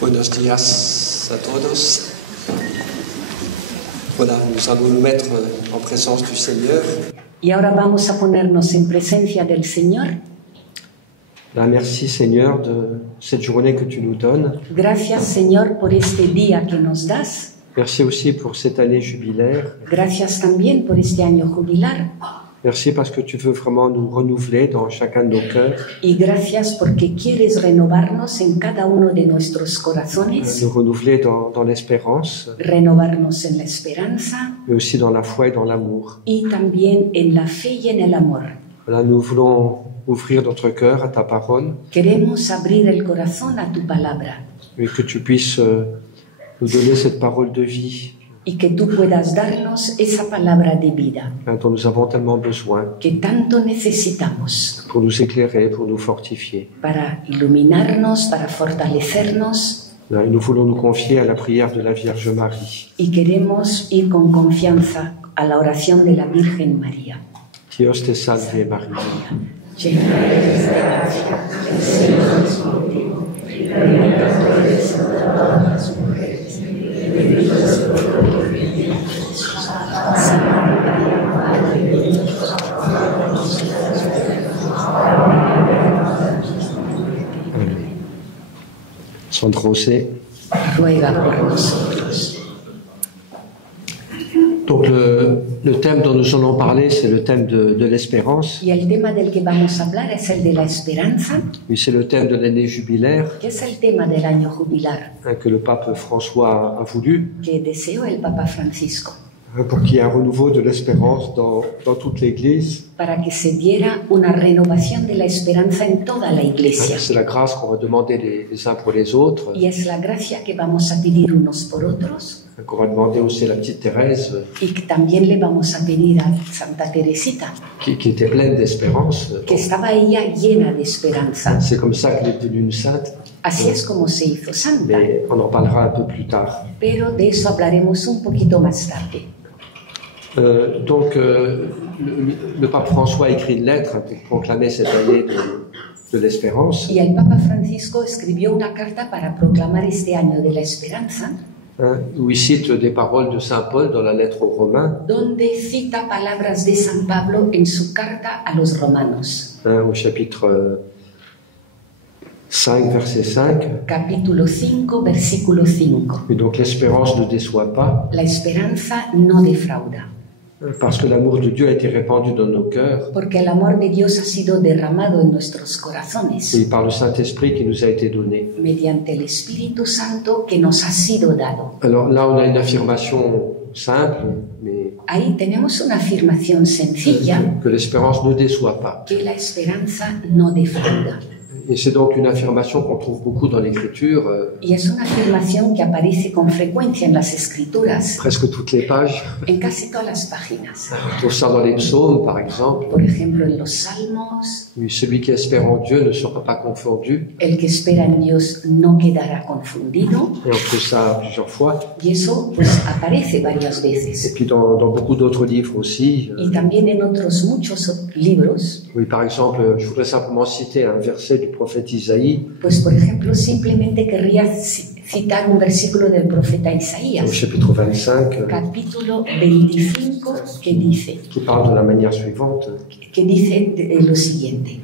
Buenos días a todos. Voilà, nous allons nous mettre en présence du Seigneur. Y ahora vamos a ponernos en presencia del Señor. Merci Seigneur de cette journée que tu nous donnes. Gracias Señor por este día que nos das. Merci aussi pour cette année jubilaire. Gracias también por este año jubilar. Merci parce que tu veux vraiment nous renouveler dans chacun de nos cœurs. Y gracias porque quieres renovarnos en cada uno de nuestros corazones. Nous renouveler dans l'espérance. Renovarnos en la esperanza. Mais aussi dans la foi et dans l'amour. Y también en la fe y en el amor. Voilà, nous voulons ouvrir notre cœur à ta parole. Queremos abrir el corazón a tu palabra. Et que tu puisses nous donner cette parole de vie. Y que tú puedas darnos esa palabra de vida Dont nous avons tellement besoin. que tanto necesitamos Pour nous éclairer, pour nous fortifier. para iluminarnos, para fortalecernos. Et nous voulons nous confier à la prière de la Vierge Marie. Y queremos ir con confianza a la oración de la Virgen María. Dios te salve María. Llena eres de gracia, el Señor es contigo, bendita tú eres entre todas las mujeres, y bendito es el fruto de tu vientre, Jesús. Santa María, Madre de Dios, ruega por nosotros pecadores, ahora y en la hora de nuestra muerte. Santa José. Ruega por nosotros. Donc le thème dont nous allons parler, c'est le thème de l'espérance. Y el tema del que vamos a hablar es el de la esperanza, Oui, c'est le thème de l'année jubilaire que es el tema del año jubilar que le pape François a voulu, que deseó el Papa Francisco, pour qu'il y ait un renouveau de l'espérance dans toute l'Église. para que se diera una renovación de la esperanza en toda la Iglesia. C'est la grâce qu'on va demander les uns pour les autres, Y es la gracia que vamos a pedir unos por otros qu'on va demander aussi à la petite Thérèse, y que también le vamos a pedir a Santa Teresita, qui était pleine d'espérance. que estaba ella llena de esperanza. C'est comme ça qu'elle est devenue une sainte, Así es como se hizo santa, mais on en parlera un peu plus tard. pero de eso hablaremos un poquito más tarde. Donc, le pape François a écrit une lettre pour proclamer cette année de l'espérance, Y el Papa Francisco escribió una carta para proclamar este año de la esperanza, où il cite des paroles de Saint Paul dans la lettre aux Romains, donde cita palabras de San Pablo en su carta a los romanos. Au chapitre 5, verset 5. Capítulo 5, versículo 5. Et donc, l'espérance ne déçoit pas, La esperanza no defrauda, parce que l'amour de Dieu a été répandu dans nos cœurs, porque el amor de Dios ha sido derramado en nuestros corazones et par le Saint-Esprit qui nous a été donné. mediante el Espíritu Santo que nos ha sido dado. Alors là, on a une affirmation simple, mais Ahí tenemos una afirmación sencilla, que l'espérance ne déçoit pas. que la esperanza no defrauda. Et c'est donc une affirmation qu'on trouve beaucoup dans l'Écriture, Y es una afirmación que aparece con frecuencia en las Escrituras, presque toutes les pages. en casi todas las páginas. On trouve ça dans les psaumes, par exemple. Por ejemplo, en los Salmos, Oui, celui qui espère en Dieu ne sera pas confondu. el que espera en Dios no quedará confundido. Et on trouve ça plusieurs fois. Y eso pues aparece varias Et veces. puis dans beaucoup d'autres livres aussi. Y también en otros muchos libros, Oui, par exemple, je voudrais simplement citer un verset du prophète Isaïe, pues por ejemplo, simplemente querría citar un versículo del profeta au Isaías, chapitre 25, capítulo 25, que dice qui parle de la manière suivante. lo siguiente: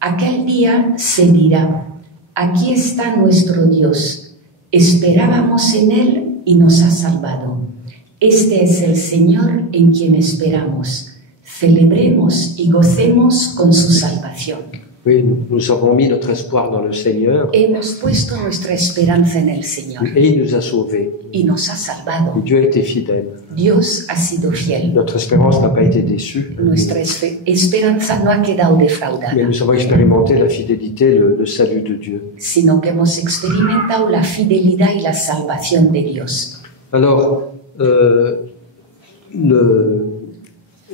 aquel día se dirá, aquí está nuestro Dios, esperábamos en Él y nos ha salvado. Este es el Señor en quien esperamos. Celebremos y gocemos con su salvación. Oui, nous avons mis notre espoir dans le Seigneur Hemos puesto nuestra esperanza en el Señor et il nous a sauvés. y nos ha salvado. Et Dieu a été fidèle. Dios ha sido fiel. Notre espérance n'a pas été déçue, Nuestra esperanza no ha quedado mais defraudada, nous avons expérimenté la fidélité, le salut de Dieu. sino que hemos experimentado la fidelidad y la salvación de Dios. Alors,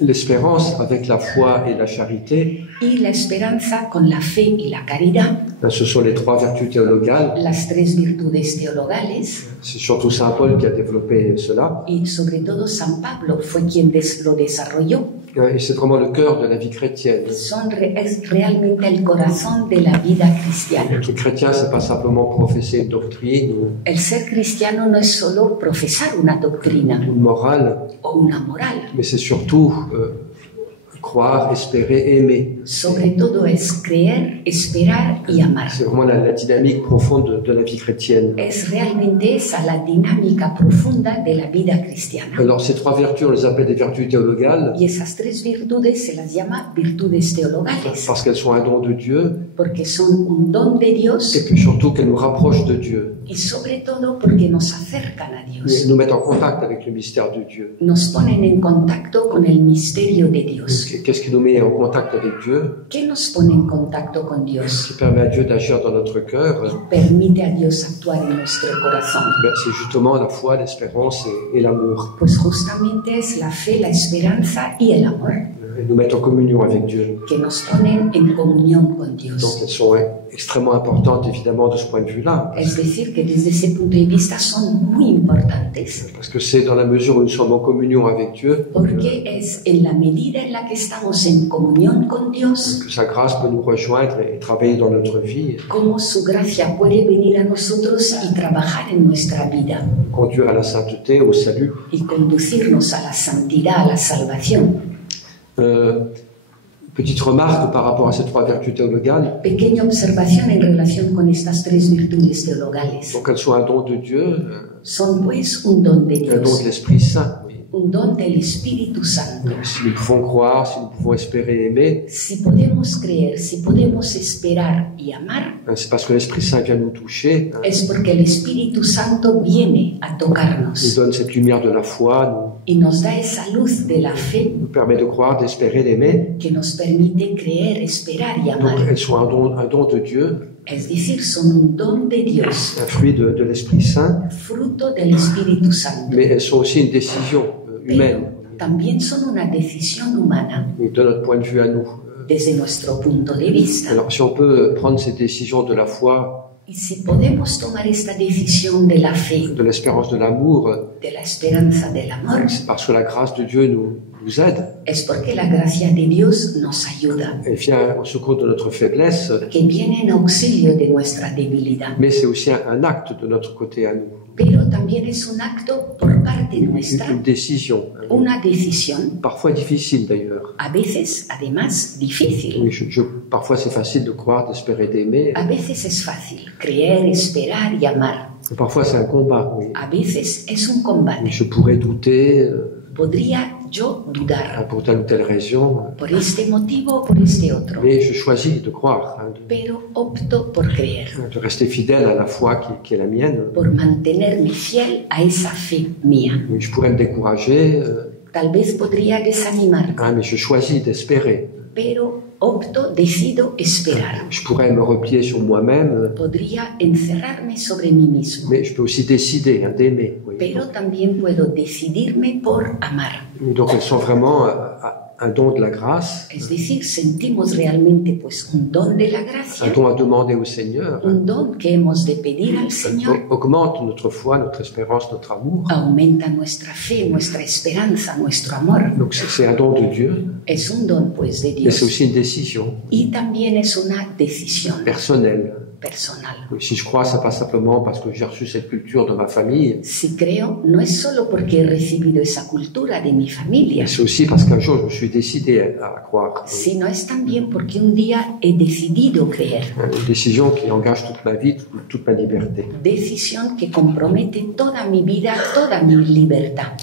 L'espérance avec la foi et la charité, y la esperanza con la fe y la caridad, ce sont les trois vertus théologales. las tres virtudes teologales, C'est surtout Saint Paul qui a développé cela. y sobre todo San Pablo fue quien lo desarrolló. Et c'est vraiment le cœur de la vie chrétienne. Es realmente el corazón de la vida cristiana. Être chrétien, c'est pas simplement professer une doctrine ou El ser cristiano no es solo profesar una doctrina une morale, o una moral, mais c'est surtout croire, espérer, aimer. sobre todo es creer, esperar y amar. C'est vraiment la dynamique profonde de la vie chrétienne. Es realmente esa la dinámica profunda de la vida cristiana. Alors ces trois vertus, on les appelle des vertus théologales Y esas tres virtudes se las llama virtudes teologales, parce qu'elles sont un don de Dieu porque son un don de Dios et puis surtout qu'elles nous rapprochent de Dieu, y sobre todo porque nos acercan a et Dios, nous mettent en contact avec le mystère de Dieu. nos ponen en contacto con el misterio de Dios. Qu'est-ce qui nous met en contact avec Dieu? ¿Qué nos pone en contacto con Dios? Qui permet à Dieu d'agir dans notre cœur? Permite a Dios actuar en nuestro corazón. C'est justement la foi, l'espérance et l'amour. Pues justamente es la fe, la esperanza y el amor Et nous mettent en communion avec Dieu. que nos ponen en comunión con Donc Dios. elles sont extrêmement importantes évidemment de ce point de vue-là. Es decir, que desde ese punto de vista son muy importantes, Parce que c'est dans la mesure où nous sommes en communion avec Dieu porque es en la medida en la que estamos en comunión con Dios que sa grâce peut nous rejoindre et travailler dans notre vie, como su gracia puede venir a nosotros y trabajar en nuestra vida conduire à la sainteté, au salut. y conducirnos a la santidad, a la salvación. Petite remarque par rapport à ces trois vertus théologales. Pequeña observación en relación con estas tres virtudes teologales. Donc elles sont un don de Dieu, Son pues un don de un don Dios, de l'Esprit Saint. Oui. un don del Espíritu Santo. Si nous pouvons croire, si nous pouvons espérer aimer, Si podemos creer, si podemos esperar y amar, c'est parce que l'Esprit Saint vient nous toucher, es porque el Espíritu Santo viene a nous tocarnos donne cette lumière de la foi, y nos da esa luz de la fe nous permet de croire, d'espérer, d'aimer. que nos permite creer, esperar y Donc amar. elles sont un don de Dieu, Es decir, son un don de Dios, un fruit de l'Esprit Saint, fruto del Espíritu Santo. mais elles sont aussi une décision humaine, Pero también son una decisión humana et de notre point de vue à nous. desde nuestro punto de vista. Alors si on peut prendre ces décisions de la foi, Y si podemos tomar esta decisión de la fe, de l'espérance, de l'amour, de la esperanza, del amor, c'est parce que la grâce de Dieu nous aide. es porque la gracia de Dios nos ayuda, Elle vient au secours de notre faiblesse, que viene en auxilio de nuestra debilidad. mais c'est aussi un acte de notre côté à nous, Pero también es un acto por parte nuestra, une décision, una decisión, parfois difficile d'ailleurs. a veces además difícil. Oui, parfois c'est facile de croire, d'espérer, d'aimer, A veces es fácil creer, esperar y amar. parfois c'est un combat. Oui. A veces es un combate. Je pourrais douter Podría yo dudar pour telle ou telle raison, por este motivo o por este otro, mais je choisis de croire, pero opto por creer, de rester fidèle à la foi qui est la mienne. por mantenerme fiel a esa fe mía. Oui, je pourrais me décourager, Tal vez podría desanimar, mais je choisis d'espérer. pero opto, decido esperar. Je pourrais me replier sur moi-même, Podría encerrarme sobre mí mismo, mais je peux aussi décider d'aimer. Oui. pero también puedo decidirme por amar. Et donc elles sont vraiment un don de la grâce, Es decir, sentimos realmente pues un don de la un gracia, don à demander au Seigneur. un don que hemos de pedir al Señor. Augmente notre foi, notre espérance, notre amour. Aumenta nuestra fe, nuestra esperanza, nuestro amor. Donc c'est un don de Dieu, Es un don pues de mais c'est Dios aussi une décision y también es una decisión personnelle. personal. Si je crois, c'est pas simplement parce que j'ai reçu cette culture de ma famille, Si creo, no es solo porque he recibido esa cultura de mi familia, mais c'est aussi parce qu'un jour je me suis décidé à croire. sino es también porque un día he decidido creer. Une décision qui engage toute ma vie, toute ma liberté. Decisión que compromete toda mi vida, toda mi libertad.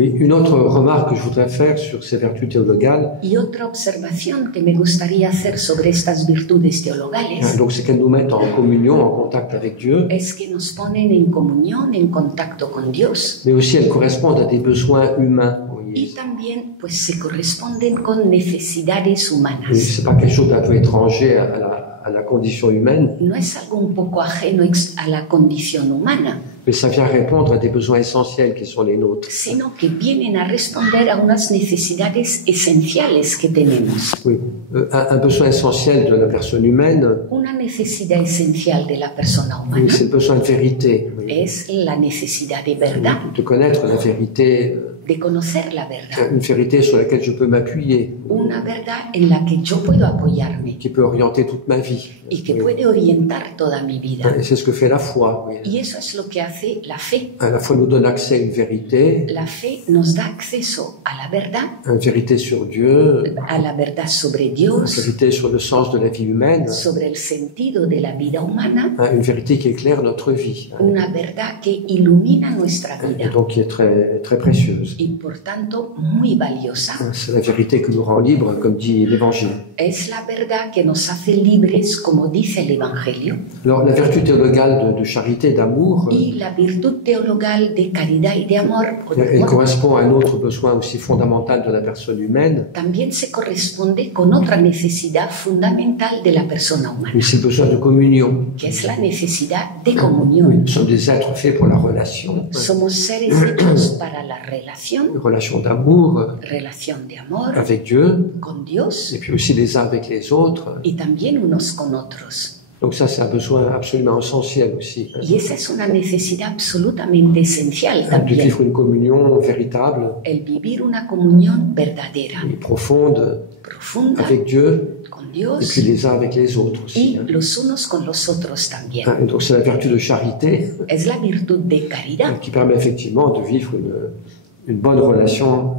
Oui, une autre remarque que je voudrais faire sur ces vertus théologales, Y otra observación que me gustaría hacer sobre estas virtudes teologales donc c'est qu'elles nous mettent en communion, en contact avec Dieu, es que nos ponen en comunión, en contacto con Dios. mais aussi elles correspondent à des besoins humains. Oui. Y también pues se corresponden con necesidades Oui, humanas. c'est pas quelque chose d'un peu étranger à à la condition humaine, no es algo un poco ajeno a la condición humana, mais ça vient répondre à des besoins essentiels qui sont les nôtres. sino que vienen a responder a unas necesidades esenciales que tenemos. Oui. Un besoin essentiel de la personne humaine, Una necesidad esencial de la persona humana oui, c'est le besoin de vérité, oui. es la necesidad de verdad, De connaître la vérité, de conocer la verdad, une vérité sur laquelle je peux m'appuyer, una verdad en la que yo puedo apoyarme qui peut orienter toute ma vie. y que Oui. puede orientar toda mi vida. Et c'est ce que fait la foi. Oui. Y eso es lo que hace la fe. La foi nous donne accès à une vérité Nos da acceso a la verdad, une vérité sur Dieu, a la verdad sobre une Dios, vérité sur le sens de la vie humaine, sobre el sentido de la vida humana, une vérité qui éclaire notre vie, una verdad que ilumina nuestra et vida donc qui est très, très précieuse. y por tanto muy valiosa. C'est la vérité qui nous rend libres, comme dit l'Évangile. Es la verdad que nos hace libres, como dice el Evangelio, Alors, la vertu théologale de charité, d'amour, y la virtud teologal de caridad y de amor, elle correspond à un autre besoin aussi fondamental de la personne humaine, también se corresponde con otra necesidad fundamental de la persona humana, mais c'est le besoin de communion. que es la necesidad de Oui, comunión. nous sommes des êtres faits pour la relation, Somos seres hechos para la relación, une relation d'amour relación de amor avec Dieu, con Dios et puis aussi les uns avec les autres. y también unos con otros. Donc ça, c'est un besoin absolument essentiel aussi, Y esa es una necesidad absolutamente esencial de también, vivre une communion véritable el vivir una comunión verdadera, et profonde profunda avec Dieu, con et Dios puis les uns avec les autres aussi. y los unos con los otros también. Et donc c'est la vertu de charité Es la virtud de caridad qui permet effectivement de vivre une bonne relation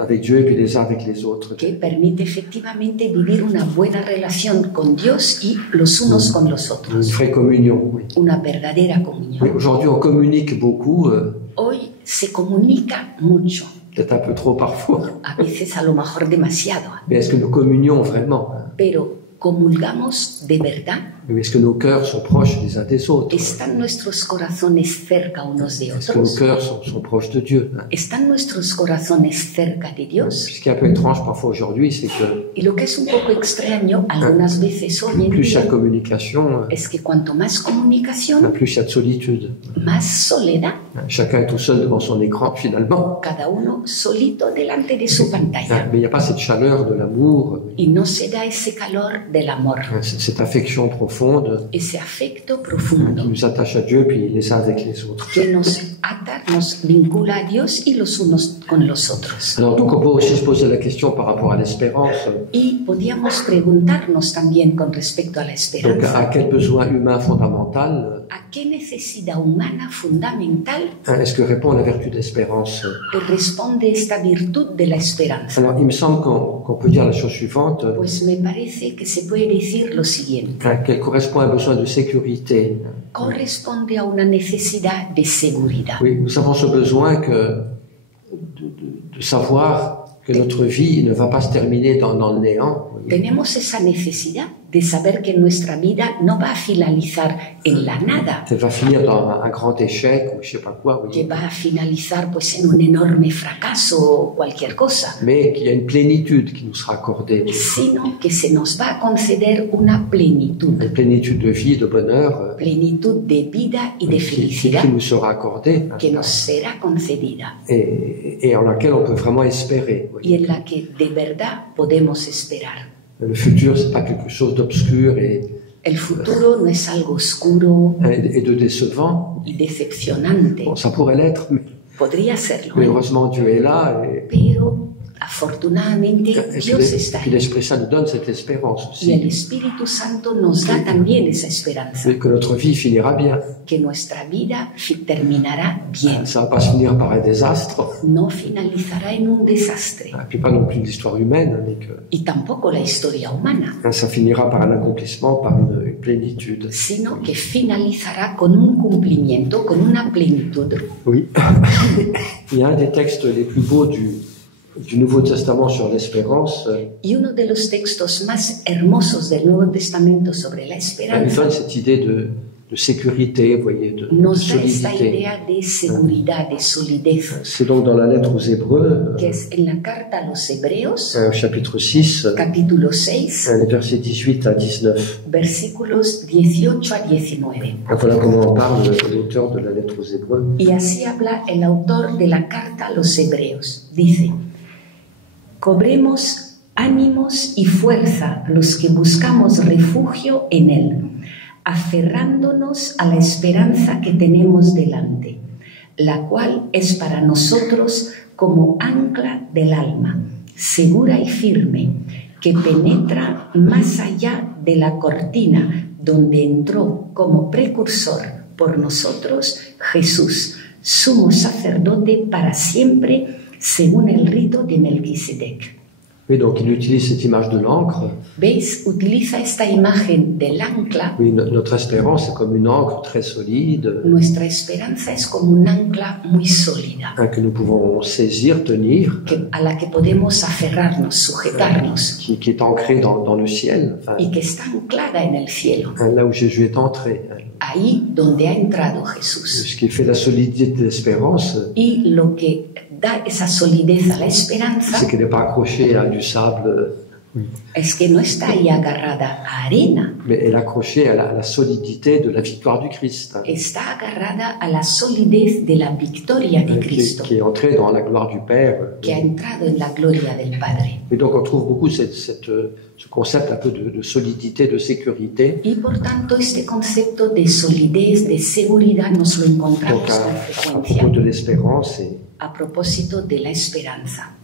avec Dieu et puis les uns avec les autres. que permite efectivamente vivir una buena relación con Dios y los unos con los Une otros, vraie communion. Oui. una verdadera Oui, comunión. aujourd'hui, on communique beaucoup, Hoy se comunica mucho, peut-être un peu trop parfois, a veces a lo mejor demasiado, mais est-ce que nous communions vraiment? pero comulgamos de verdad. Est-ce que nos cœurs sont proches les uns des autres? ¿Están nuestros corazones cerca unos de Est-ce que nos otros? cœurs sont proches de Dieu? ¿Están nuestros corazones cerca de Dios? Ce qui est un peu étrange parfois aujourd'hui, c'est que Y lo que es un poco extraño algunas veces hoy en plus il y a día communication, es que cuanto más comunicación, plus il y a de solitude. más soledad, Chacun est tout seul devant son écran finalement. cada uno solito delante de su pantalla. Mais il n'y a pas cette chaleur de l'amour, Y no se da ese calor del amor, cette affection profonde ese afecto qui profundo nous attache à Dieu puis les uns avec les autres. que nos ata, nos vincula a Dios y los unos con los otros. Alors donc on peut aussi se poser la question par rapport à l'espérance. Y podíamos preguntarnos también con respecto a la Donc esperanza, à quel besoin humain fondamental ¿a qué necesidad humana fundamental est-ce que répond la vertu d'espérance? responde esta virtud de la esperanza? Alors il me semble qu'on peut dire la chose suivante, Pues me parece que se puede decir lo siguiente: qu'elle correspond à un besoin de sécurité. corresponde a una necesidad de seguridad. Oui, nous avons ce besoin de savoir que notre vie ne va pas se terminer dans le néant. Tenemos esa necesidad de saber que nuestra vida no va a finalizar en la nada, Elle va finir dans un grand échec ou je sais pas quoi, que oui. va a finalizar pues en un enorme fracaso o cualquier cosa, Mais qu'il y a une plénitude qui nous sera accordée. sino que se nos va a conceder una plenitud, Une plénitude de vie, de bonheur, plenitud de vida y de qui felicidad nous sera accordée que nos será concedida et en laquelle on peut vraiment espérer. Oui. y en la que de verdad podemos esperar. Le futur, c'est pas quelque chose d'obscur El futuro no es algo oscuro et de décevant. y decepcionante, Bon, ça pourrait l'être, podría serlo, mais heureusement Dieu est là pero afortunadamente Dios está puis ahí. l'Esprit Saint nous donne cette espérance Y el aussi, Espíritu Santo nos da también esa esperanza, que notre vie finira bien. que nuestra vida terminará bien, Ça va pas se finir par un désastre, no finalizará en un desastre, et puis pas non plus l'histoire humaine, mais que y tampoco la historia humana, ça finira par un accomplissement, par une plénitude. sino que finalizará con un cumplimiento, con una plenitud. Oui. Il y a un des textes les plus beaux du Nouveau Testament sur l'espérance. Y uno de los textos más hermosos del Nuevo Testamento sobre la Il esperanza donne cette idée de sécurité, vous voyez, de nos da esta solidité. idea de seguridad, de solidez, C'est donc dans la lettre aux Hébreux, que es en la carta a los Hebreos, chapitre 6, capítulo 6, les versets 18 à 19. versículos 18 a 19. Voilà comment en parle l'auteur de la lettre aux Hébreux. Y así habla el autor de la carta a los Hebreos. Dice, cobremos ánimos y fuerza los que buscamos refugio en Él, aferrándonos a la esperanza que tenemos delante, la cual es para nosotros como ancla del alma, segura y firme, que penetra más allá de la cortina donde entró como precursor por nosotros Jesús, sumo sacerdote para siempre, según el rito de Melquisedec. Oui, donc il utilise cette image de l'encre. ¿Veis? Utiliza esta imagen del ancla. Oui, notre espérance est comme une encre très solide, Nuestra esperanza es como un ancla muy sólida, que nous pouvons saisir, tenir, a la que podemos aferrarnos, sujetarnos, qui est ancrée dans le ciel, enfin, y que está anclada en el cielo, là où Jésus est entré. ahí donde ha entrado Jesús. Ce qui fait la solidité de l'espérance, Y lo que da esa solidez a la esperanza c'est qu'elle n'est pas accrochée à du sable, es que no está ahí agarrada a arena, mais elle est accrochée à la solidité de la victoire du Christ, está agarrada a la solidez de la victoria de Cristo, qui est entrée dans la gloire du Père. que ha entrado en la gloria del Padre. Et donc on trouve beaucoup ce concept un peu de solidité, de sécurité. Y por tanto este concepto de solidez, de seguridad, nos lo Donc encontramos con à frecuencia propos de l'espérance. a propósito de la esperanza.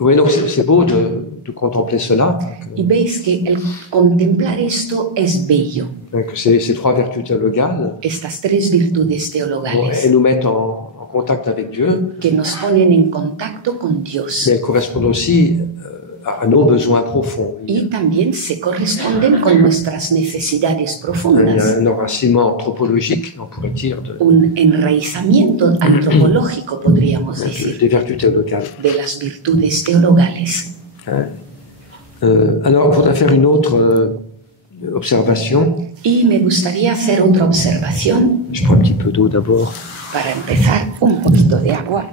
Oui, donc c'est beau de contempler cela, Y veis que el contemplar esto es bello. que ces trois vertus théologales, Estas tres virtudes elles teologales nous mettent en contact avec Dieu, que nos ponen en contacto con Dios mais elles correspondent aussi à nos besoins profonds. y también se corresponden con nuestras necesidades Il y a profundas. un enracinement anthropologique, on pourrait dire, Un enraizamiento antropológico, podríamos decir, des vertus théologales. de las virtudes teologales. Alors, il faudrait faire une autre observation. Y me gustaría hacer otra observación. Je prends un petit peu d'eau d'abord. Para empezar, un poquito de agua.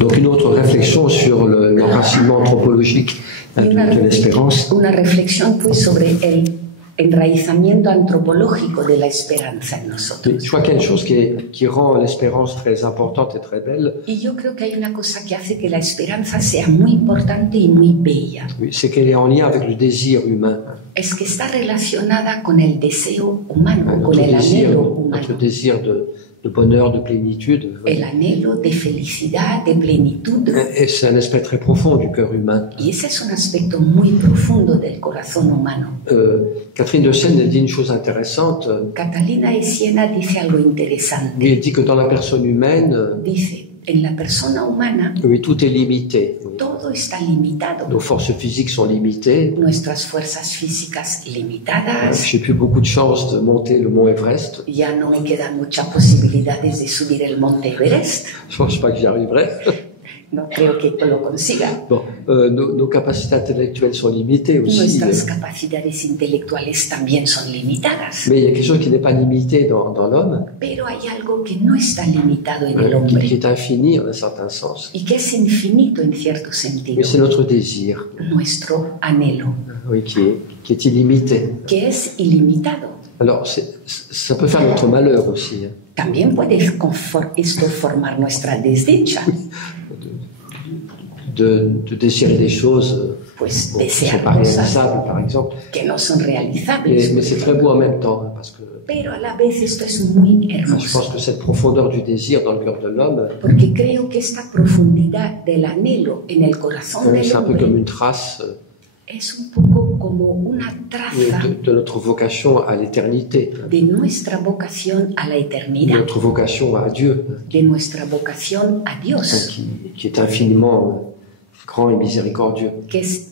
Donc une autre réflexion sur l'enracinement anthropologique de l'espérance. Una reflexión pues sobre el enraizamiento antropológico de la esperanza en nosotros. Je crois qu'il y a une chose qui rend l'espérance très importante et très belle, Y yo creo que hay una cosa que hace que la esperanza sea muy importante y muy bella. oui, c'est qu'elle est en lien avec le désir humain, Es que está relacionada con el deseo humano, con el anhelo notre humano. désir de bonheur, de plénitude. El anhelo de felicidad, de plenitud. Et c'est un aspect très profond du cœur humain. Y ese es un aspecto muy profundo del corazón humano. Catherine de Sienne elle dit une chose intéressante. Catalina de Siena dice algo interesante. Oui, elle dit que dans la personne humaine, Dice, en la persona humana oui, tout est limité. todo está limitado. Nos forces physiques sont limitées. Nuestras fuerzas físicas Je limitadas. n'ai plus beaucoup de chance de monter le mont Everest. Ya no me quedan muchas posibilidades de subir el monte Everest. Je ne pense pas que j'y arriverai. No creo que lo consiga. Bon, nos capacités intellectuelles sont limitées aussi. Nuestras capacidades intelectuales también son limitadas. Mais il y a quelque chose qui n'est pas limité dans l'homme, Pero hay algo que no está limitado en el qui hombre est infini en un certain sens. y que es infinito en cierto sentido. Mais c'est notre désir, Nuestro anhelo, oui, qui est illimité. que es ilimitado. Alors, ça peut faire notre malheur aussi. También puede esto formar nuestra desdicha. De désirer des choses Pues qui ne sont desear pas cosas réalisables, par exemple. que no son realizables. Mais c'est très beau en même temps, hein, parce que Pero a la vez esto es muy je hermoso, pense que cette profondeur du désir dans le cœur de l'homme, porque creo que esta profundidad del anhelo en el corazón del c'est un peu comme hombre une trace es un poco como una traza de notre vocation à l'éternité, de nuestra vocación a la de eternidad, notre vocation à Dieu, de nuestra vocación a Dios, qui est infiniment grand et miséricordieux. que es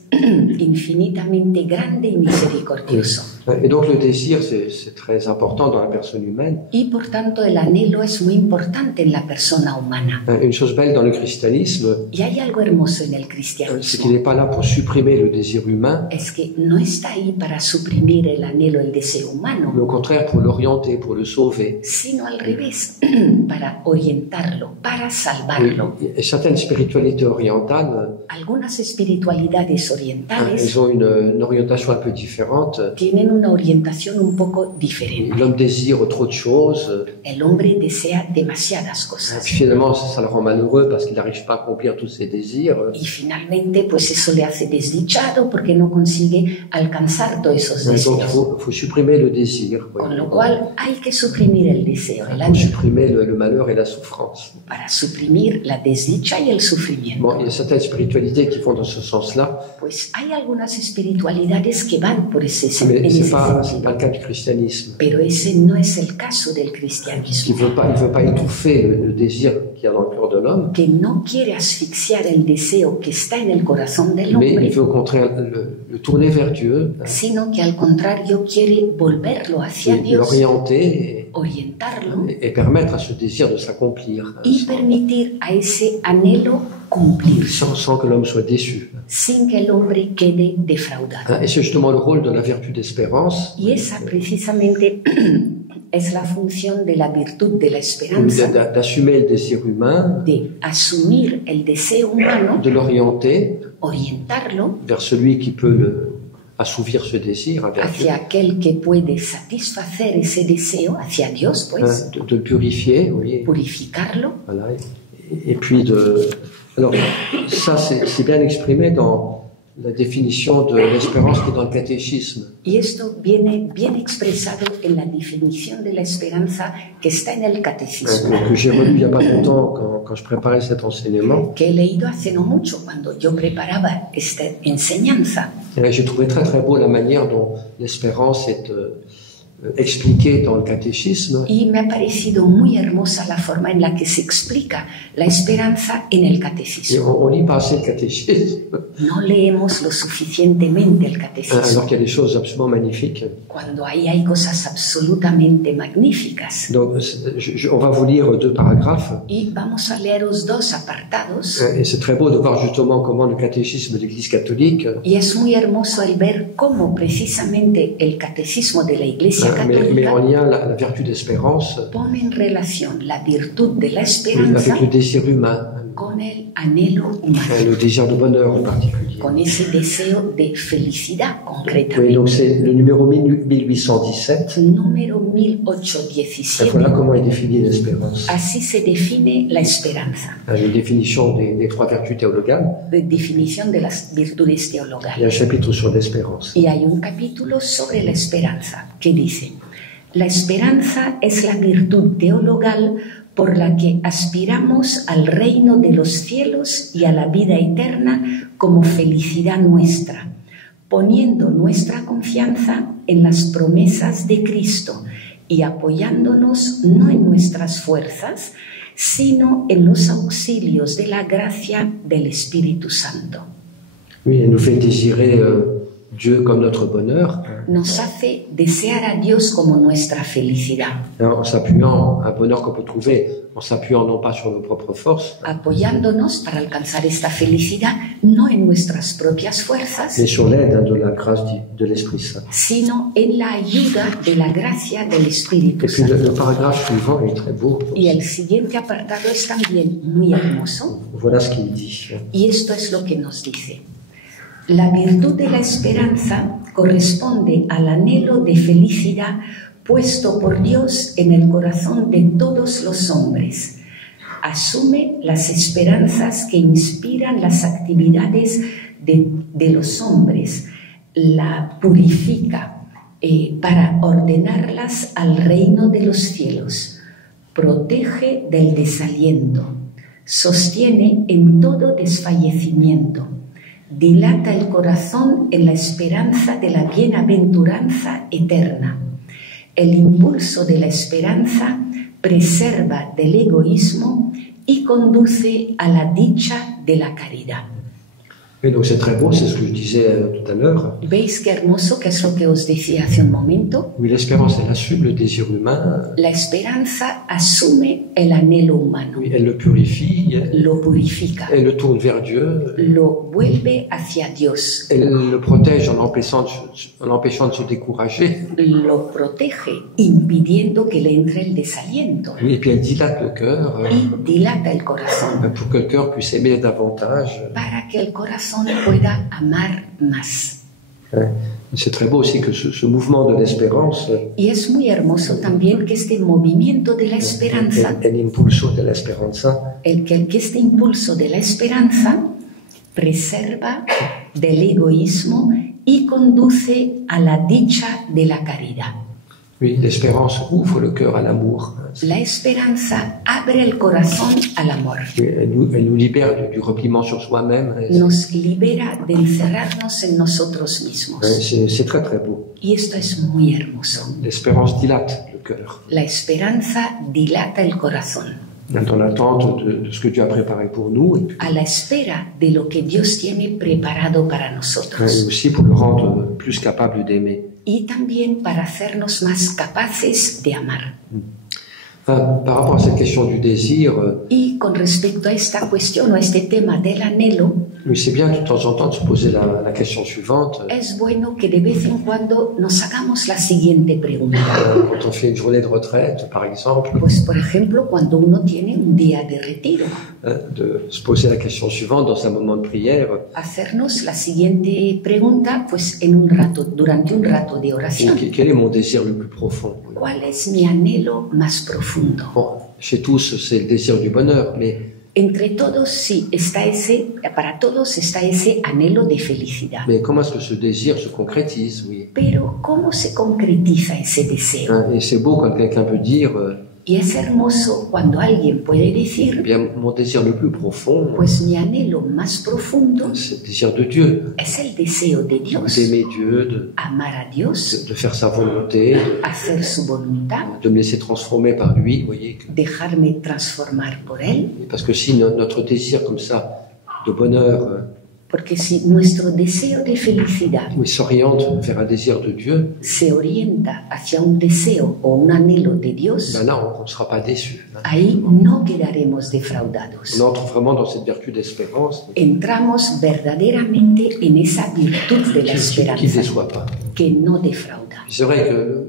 infinitamente grande y misericordioso. Et donc le désir, c'est très important dans la personne humaine. Y por tanto el anhelo es muy importante en la persona humana. Une chose belle dans le christianisme, Y hay algo hermoso en el c'est cristianismo. qu'il n'est pas là pour supprimer le désir humain, Es que no está ahí para suprimir el anhelo, el deseo mais humano, au contraire pour l'orienter, pour le sauver. sino al revés, para orientarlo, para salvarlo. Et certaines spiritualités orientales, Algunas espiritualidades orientales elles ont une orientation un peu différente. tienen una orientación un poco diferente. L'homme désire trop de choses, El hombre desea demasiadas et cosas. puis finalement ça le rend malheureux parce qu'il n'arrive pas à accomplir tous ses désirs. Y finalmente, pues eso le hace desdichado porque no consigue alcanzar todos esos Donc deseos. faut supprimer le désir, Con lo cual hay que suprimir el deseo, el pour anhelo, supprimer le malheur et la souffrance. para suprimir la desdicha y el sufrimiento. Bon, il y a certaines spiritualités qui vont dans ce sens-là, Pues hay algunas espiritualidades que van por ese mais en c'est ese pas sentido. le cas du christianisme. Pero ese no es el caso del Il cristianismo, veut pas étouffer le désir qu'il y a dans le cœur de l'homme, que no quiere asfixiar el deseo que está en el corazón del mais il hombre, veut au contraire le tourner vers Dieu, sino que al contrario quiere volverlo hacia Dios, l'orienter orientarlo et permettre à ce désir de s'accomplir, y permitir a ese anhelo cumplirse, sans que l'homme soit déçu. sin que el hombre quede defraudado. Et c'est justement le rôle de la vertu d'espérance, Y esa precisamente es la función de la virtud de la esperanza, d'assumer le désir humain, de asumir el deseo humano, de l'orienter orientarlo vers celui qui peut assouvir ce désir, vers Dieu, hacia aquel que puede satisfacer ese deseo, hacia Dios, pues, de le purifier, oui, purificarlo. voilà, et puis alors ça c'est bien exprimé dans la définition de l'espérance qui est dans le catéchisme. Y esto viene bien expresado en la definición de la esperanza que está en el catecismo, Que j'ai relu il n'y a pas longtemps quand je préparais cet enseignement. que he leído hace no mucho cuando yo preparaba esta enseñanza. Et j'ai trouvé très très beau la manière dont l'espérance est expliquée dans le catéchisme. Y me ha parecido muy hermosa la forma en la que se explica la esperanza en el Et catecismo. on lit pas assez le catéchisme, No leemos lo suficientemente el catecismo, alors qu'il y a des choses absolument magnifiques. cuando ahí hay cosas absolutamente magníficas. Donc on va vous lire 2 paragraphes. Y vamos a leeros 2 apartados. Et c'est très beau de voir justement comment le catéchisme de l'Église catholique, Y es muy hermoso el ver cómo precisamente el catecismo de la Iglesia met en Católica lien la vertu d'espérance pone en relación la virtud de la avec esperanza le désir humain, con el anhelo humano, le désir de bonheur en particulier. con ese deseo de felicidad Oui, concretamente. donc c'est le numéro 1817. Número Et 1817. voilà comment est définie l'espérance. Así se define la esperanza, Une définition des 3 vertus théologales. de definición de las virtudes Il y a un teologales. chapitre sur l'espérance. Y hay un capítulo sobre la esperanza que dice: la esperanza es la virtud teologal por la que aspiramos al reino de los cielos y a la vida eterna como felicidad nuestra, poniendo nuestra confianza en las promesas de Cristo y apoyándonos no en nuestras fuerzas, sino en los auxilios de la gracia del Espíritu Santo. Oui, elle nous fait désirer Dieu comme notre bonheur, Nos hace desear a Dios como nuestra felicidad, en s'appuyant, un bonheur qu'on peut trouver en s'appuyant non pas sur nos propres forces, apoyándonos para alcanzar esta felicidad no en nuestras propias fuerzas, mais sur l'aide de la grâce de l'Esprit Saint. sino en la ayuda de la gracia del Espíritu Et puis le Santo. paragraphe suivant est très beau. Y el siguiente apartado es también muy hermoso, Voilà ce qu'il dit. y esto es lo que nos dice. La virtud de la esperanza corresponde al anhelo de felicidad puesto por Dios en el corazón de todos los hombres. Asume las esperanzas que inspiran las actividades de los hombres, la purifica para ordenarlas al reino de los cielos, protege del desaliento, sostiene en todo desfallecimiento, dilata el corazón en la esperanza de la bienaventuranza eterna. El impulso de la esperanza preserva del egoísmo y conduce a la dicha de la caridad. Et donc c'est très beau, c'est ce que je disais tout à l'heure. ¿Veis qué hermoso que es lo que os decía hace un momento? Oui, l'espérance, elle assume le désir humain, La esperanza asume el anhelo humano, oui, elle le purifie, lo purifica, elle le tourne vers Dieu, lo vuelve hacia Dios, elle le protège en l'empêchant de se décourager, lo protege impidiendo que le entre el desaliento oui, et puis elle dilate le cœur y dilata el corazón pour que le cœur puisse aimer davantage. para que el corazón pueda amar más. C'est très beau aussi que ce mouvement de l'espérance, Y es muy hermoso también que este movimiento de la esperanza, el impulso de la esperanza, que este impulso de la esperanza preserva del egoísmo y conduce a la dicha de la caridad. oui, l'espérance ouvre le cœur à l'amour. La esperanza abre el corazón al amor. Oui, elle nous libère du repliement sur soi-même. Nos libera de encerrarnos en nosotros mismos. C'est très très beau. Y esto es muy hermoso. L'espérance dilate le cœur. La esperanza dilata el corazón. Dans l'attente de ce que Dieu a préparé pour nous, et puis, A la espera de lo que Dios tiene preparado para et nosotros. aussi pour le rendre plus capable d'aimer. Y también para hacernos más capaces de amar. Enfin, par rapport à cette question du désir, Y con respecto a esta cuestión o a este tema del anhelo, oui, c'est bien de temps en temps de se poser la question suivante. es bueno que de vez en cuando nos hagamos la siguiente pregunta. Quand on fait une journée de retraite, par exemple, Pues, por ejemplo, cuando uno tiene un día de retiro, de se poser la question suivante dans un moment de prière. hacernos la siguiente pregunta, pues en un rato, durante un rato de oración. Quel est mon désir le plus profond? ¿Cuál es mi anhelo más profundo? Bon, chez tous, c'est le désir du bonheur, mais Entre todos, sí, para todos está ese anhelo de felicidad. comment est-ce que ce désir se concrétise? Oui. Pero, ¿cómo se concretiza ese deseo? Et c'est beau quand quelqu'un peut dire, Y es hermoso cuando alguien puede eh decir, bien, mon désir le plus profond, pues mi anhelo más profundo c'est le désir de Dieu, es el deseo de Dios, d'aimer Dieu, amar a Dios, de faire sa volonté, hacer su voluntad, de me laisser transformer par lui, vous voyez. dejarme transformar por Él, Parce que si notre désir comme ça, de bonheur, porque si nuestro deseo de felicidad oui, s'oriente vers un désir de Dieu, se orienta hacia un deseo o un anhelo de Dios, ben là, on ne sera pas déçu. ahí no quedaremos defraudados. On entre vraiment dans cette vertu d'espérance Entramos verdaderamente en esa virtud de la qui ne esperanza déçoit pas. que no defrauda. C'est vrai que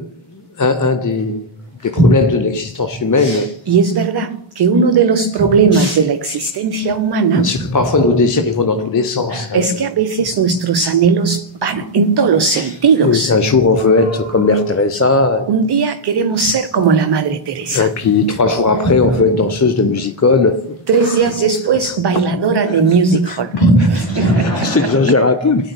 un des problèmes de l'existence humaine, Y es verdad que uno de los problemas de la existencia humana c'est que parfois nos désirs ils vont dans tous les sens. es que a veces nuestros anhelos van en todos los sentidos. Un jour on veut être comme Mère Teresa, Un día queremos ser como la Madre Teresa. et puis 3 jours après on veut être danseuse de music hall. 3 días después, bailadora de music hall. J'exagère un peu, mais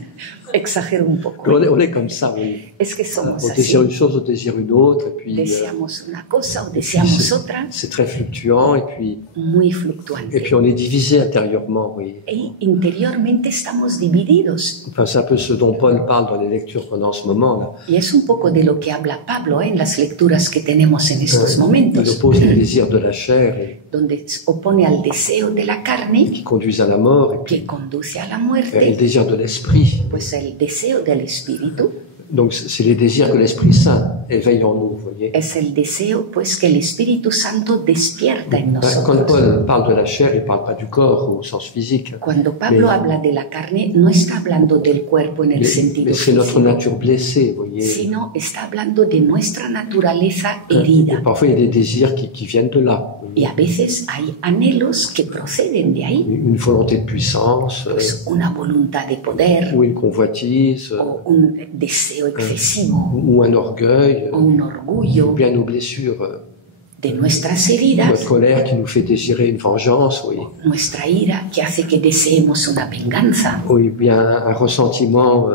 Exagero un poco. on est comme ça. Oui. Es que somos On así. désire une chose, on désire une autre, et puis Deseamos una cosa o deseamos otra, c'est très fluctuant, et muy fluctuante. puis on est divisé intérieurement. Oui. Y interiormente estamos divididos. Enfin, c'est un peu ce dont Paul parle dans les lectures qu'on a en ce moment. Là. Y es un poco de lo que habla Pablo en las lecturas que tenemos en estos Il momentos, oppose les désirs de la chair et, donde opone al deseo de la carne qui conduisent à la mort, et puis que conduce a la le muerte, désir de l'esprit. pues el deseo del espíritu Donc c'est les désirs que l'Esprit Saint éveille en nous, vous voyez. es el deseo pues que el Espíritu Santo despierta en Quand nosotros. Paul parle de la chair, il ne parle pas du corps au sens physique, Cuando Pablo Mais- habla de la carne, no está hablando del cuerpo en el mais sentido c'est notre físico, nature blessée, vous voyez. sino está hablando de nuestra naturaleza Et herida. parfois il y a des désirs qui viennent de là. Vous Y voyez. a veces hay anhelos que proceden de ahí, Une volonté de puissance, pues una voluntad de poder ou une convoitise, o un deseo excesivo ou un orgueil, o un ou orgullo bien nos blessures, de nuestras notre heridas, colère qui nous fait désirer une vengeance, oui. nuestra ira que hace que deseemos una venganza Ou bien un ressentiment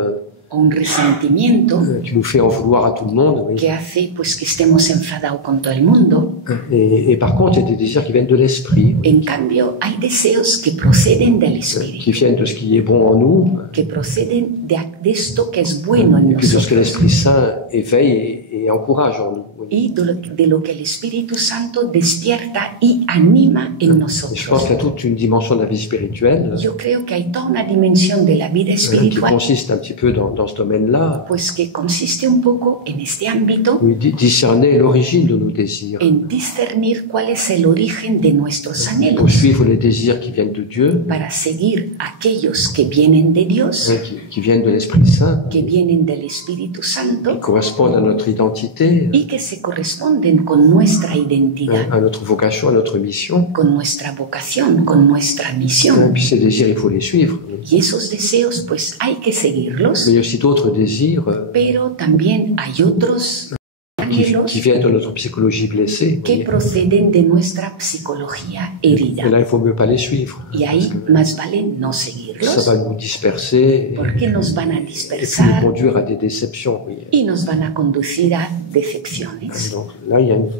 o un resentimiento qui nous fait en vouloir à tout le monde, oui. que hace pues que estemos enfadados con todo el mundo. Et par contre, il y a des désirs qui viennent de l'esprit, En cambio, hay deseos que proceden del qui espíritu, viennent de ce qui est bon en nous, que proceden de esto que es bueno en et puis de ce que nosotros l'Esprit Saint éveille et encourage en nous. Oui. y de lo que el Espíritu Santo despierta y anima en Et je pense nosotros. qu'il y a toute une dimension de la vie spirituelle Yo creo que hay toda una dimensión de la vida qui espiritual, consiste un petit peu dans ce domaine-là, pues que consiste un poco en este ámbito, où discerner l'origine de nos désirs, en discernir cuál es el origen de nuestros pour anhelos, suivre les désirs qui viennent de Dieu, para seguir aquellos que vienen de Dios, qui viennent de l'Esprit Saint, que vienen del Espíritu qui Santo correspondent à notre identité, y que se corresponden con nuestra identidad, à notre vocation, à notre mission. con nuestra vocación, con nuestra Et misión. puis ces désirs, il faut les suivre. Y esos deseos, pues hay que seguirlos, Mais il y a aussi d'autres désirs pero también hay otros anhelos qui viennent de notre psychologie blessée. que proceden de nuestra psicología Et herida. là, il faut mieux pas les suivre. Y ahí más vale no Ça seguirlos, va nous disperser porque nos van a et puis nous dispersar conduire à des déceptions. Oui. y nos van a conducir a decepciones. Donc là, il y a une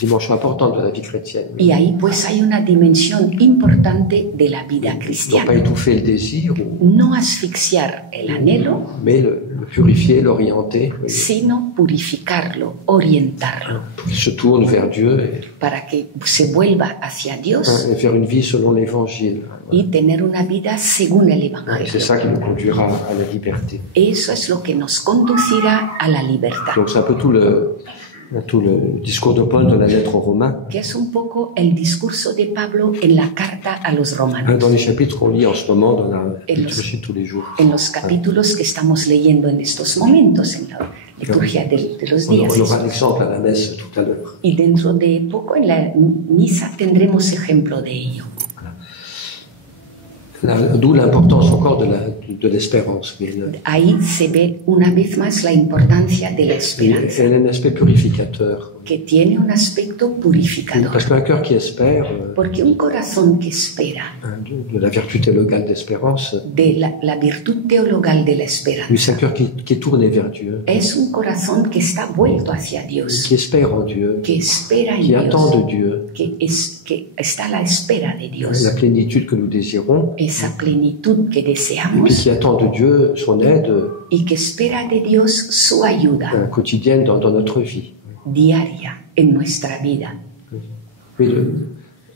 dimension importante de la vie chrétienne. Y ahí pues hay una dimensión importante de la vida Donc pas cristiana. étouffer le désir, No asfixiar el anhelo, mais le purifier, l'orienter, oui, sino purificarlo, orientarlo, pour qu'il se tourne vers Dieu para que se vuelva hacia Dios et faire une vie selon l'Évangile. y tener una vida según el C'est Evangelio. ça qui nous conduira à la liberté. Eso es lo que nos conducirá a la libertad, Donc c'est un peu tout le discours de Paul de la lettre aux Romains. que es un poco el discurso de Pablo en la carta a los romanos, Dans les chapitres qu'on lit en ce moment dans la Et liturgie de tous les jours. en los capítulos que estamos leyendo en estos momentos, en la liturgia de los On días. aura l'exemple à la messe tout à l'heure. Y dentro de poco en la misa tendremos ejemplo de ello. D'où l'importance encore de l'espérance. Mais Ahí se ve una vez más la importancia de la esperanza, elle a un aspect purificateur. que tiene un aspecto purificador. Parce qu'un cœur qui espère, Porque un corazón que espera de la vertu théologale d'espérance, de la virtud teologal de la esperanza, c'est un cœur qui est tourné vers Dieu, es un corazón que está vuelto hacia Dios, qui espère en Dieu, que espera en qui attend Dios, de Dieu que está a la espera de Dios, la plénitude que nous désirons, esa plenitud que et puis deseamos qui attend de Dieu son aide y que espera de Dios su ayuda quotidienne dans notre vie. diaria en nuestra vida. Oui,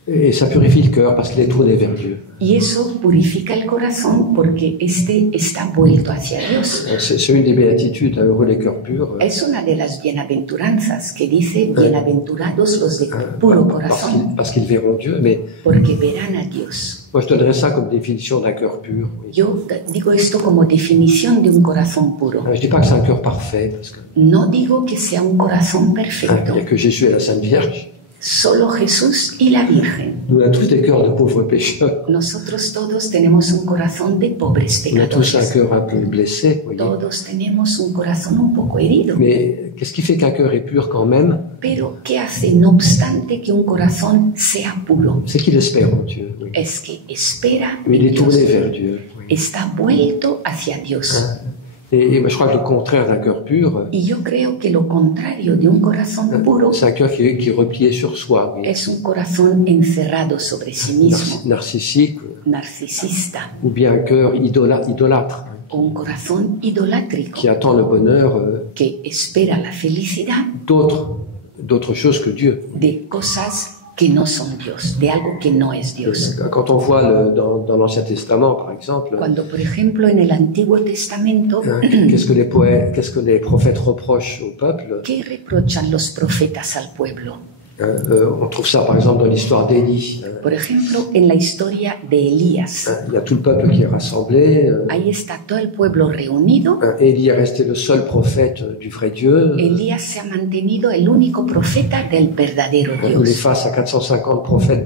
et ça purifie le cœur parce qu'il est tourné vers Dieu. Y eso purifica el corazón porque este está vuelto hacia Dios. C'est une des béatitudes, heureux les cœurs purs, Es una de las bienaventuranzas que dice, bienaventurados los de puro corazón, parce qu'ils verront Dieu. Mais porque verán a Dios. moi, je donnerais ça comme définition d'un cœur pur. Oui. Yo digo esto como definición de un corazón puro. Je dis pas que c'est un cœur parfait, parce que No digo que sea un corazón il perfecto, n'y a que Jésus et la Sainte Vierge. solo Jesús y la Virgen. Nous avons tous des cœurs de pauvres pécheurs. Nosotros todos tenemos un corazón de pobres On a tous un pecadores. cœur un peu blessé. Voyez. Todos tenemos un corazón un poco herido. Mais qu'est-ce qui fait qu'un cœur est pur quand même? Pero, ¿qué hace, no obstante, que un corazón sea puro? C'est qu'il espère en Dieu. Oui. Es que espera Mais il en est tourné Dios, vers Dieu. Oui. está vuelto hacia Dios. Et moi, je crois que le contraire d'un cœur pur, Y yo creo que lo contrario de un corazón puro c'est un cœur qui est replié sur soi, oui. es un corazón encerrado sobre sí mismo, Narcissique, narcisista, ou bien un cœur idolâtre, o un corazón idolátrico qui attend le bonheur que espera la felicidad d'autres choses que Dieu. de cosas que no son Dios, de algo que no es Dios. Quand on voit dans l'Ancien Testament, par exemple, Cuando, por ejemplo, en el Antiguo Testamento, qu'est-ce que les prophètes reprochent au peuple, ¿qué reprochan los profetas al pueblo? on trouve ça par exemple dans l'histoire d'Élie. Por ejemplo, en la historia de Elías. Il y a tout le peuple qui est rassemblé. Ahí está todo el pueblo reunido. Élie est resté le seul prophète du vrai Dieu. Elías se ha mantenido el único profeta del verdadero Il est Dios. face à 450 prophètes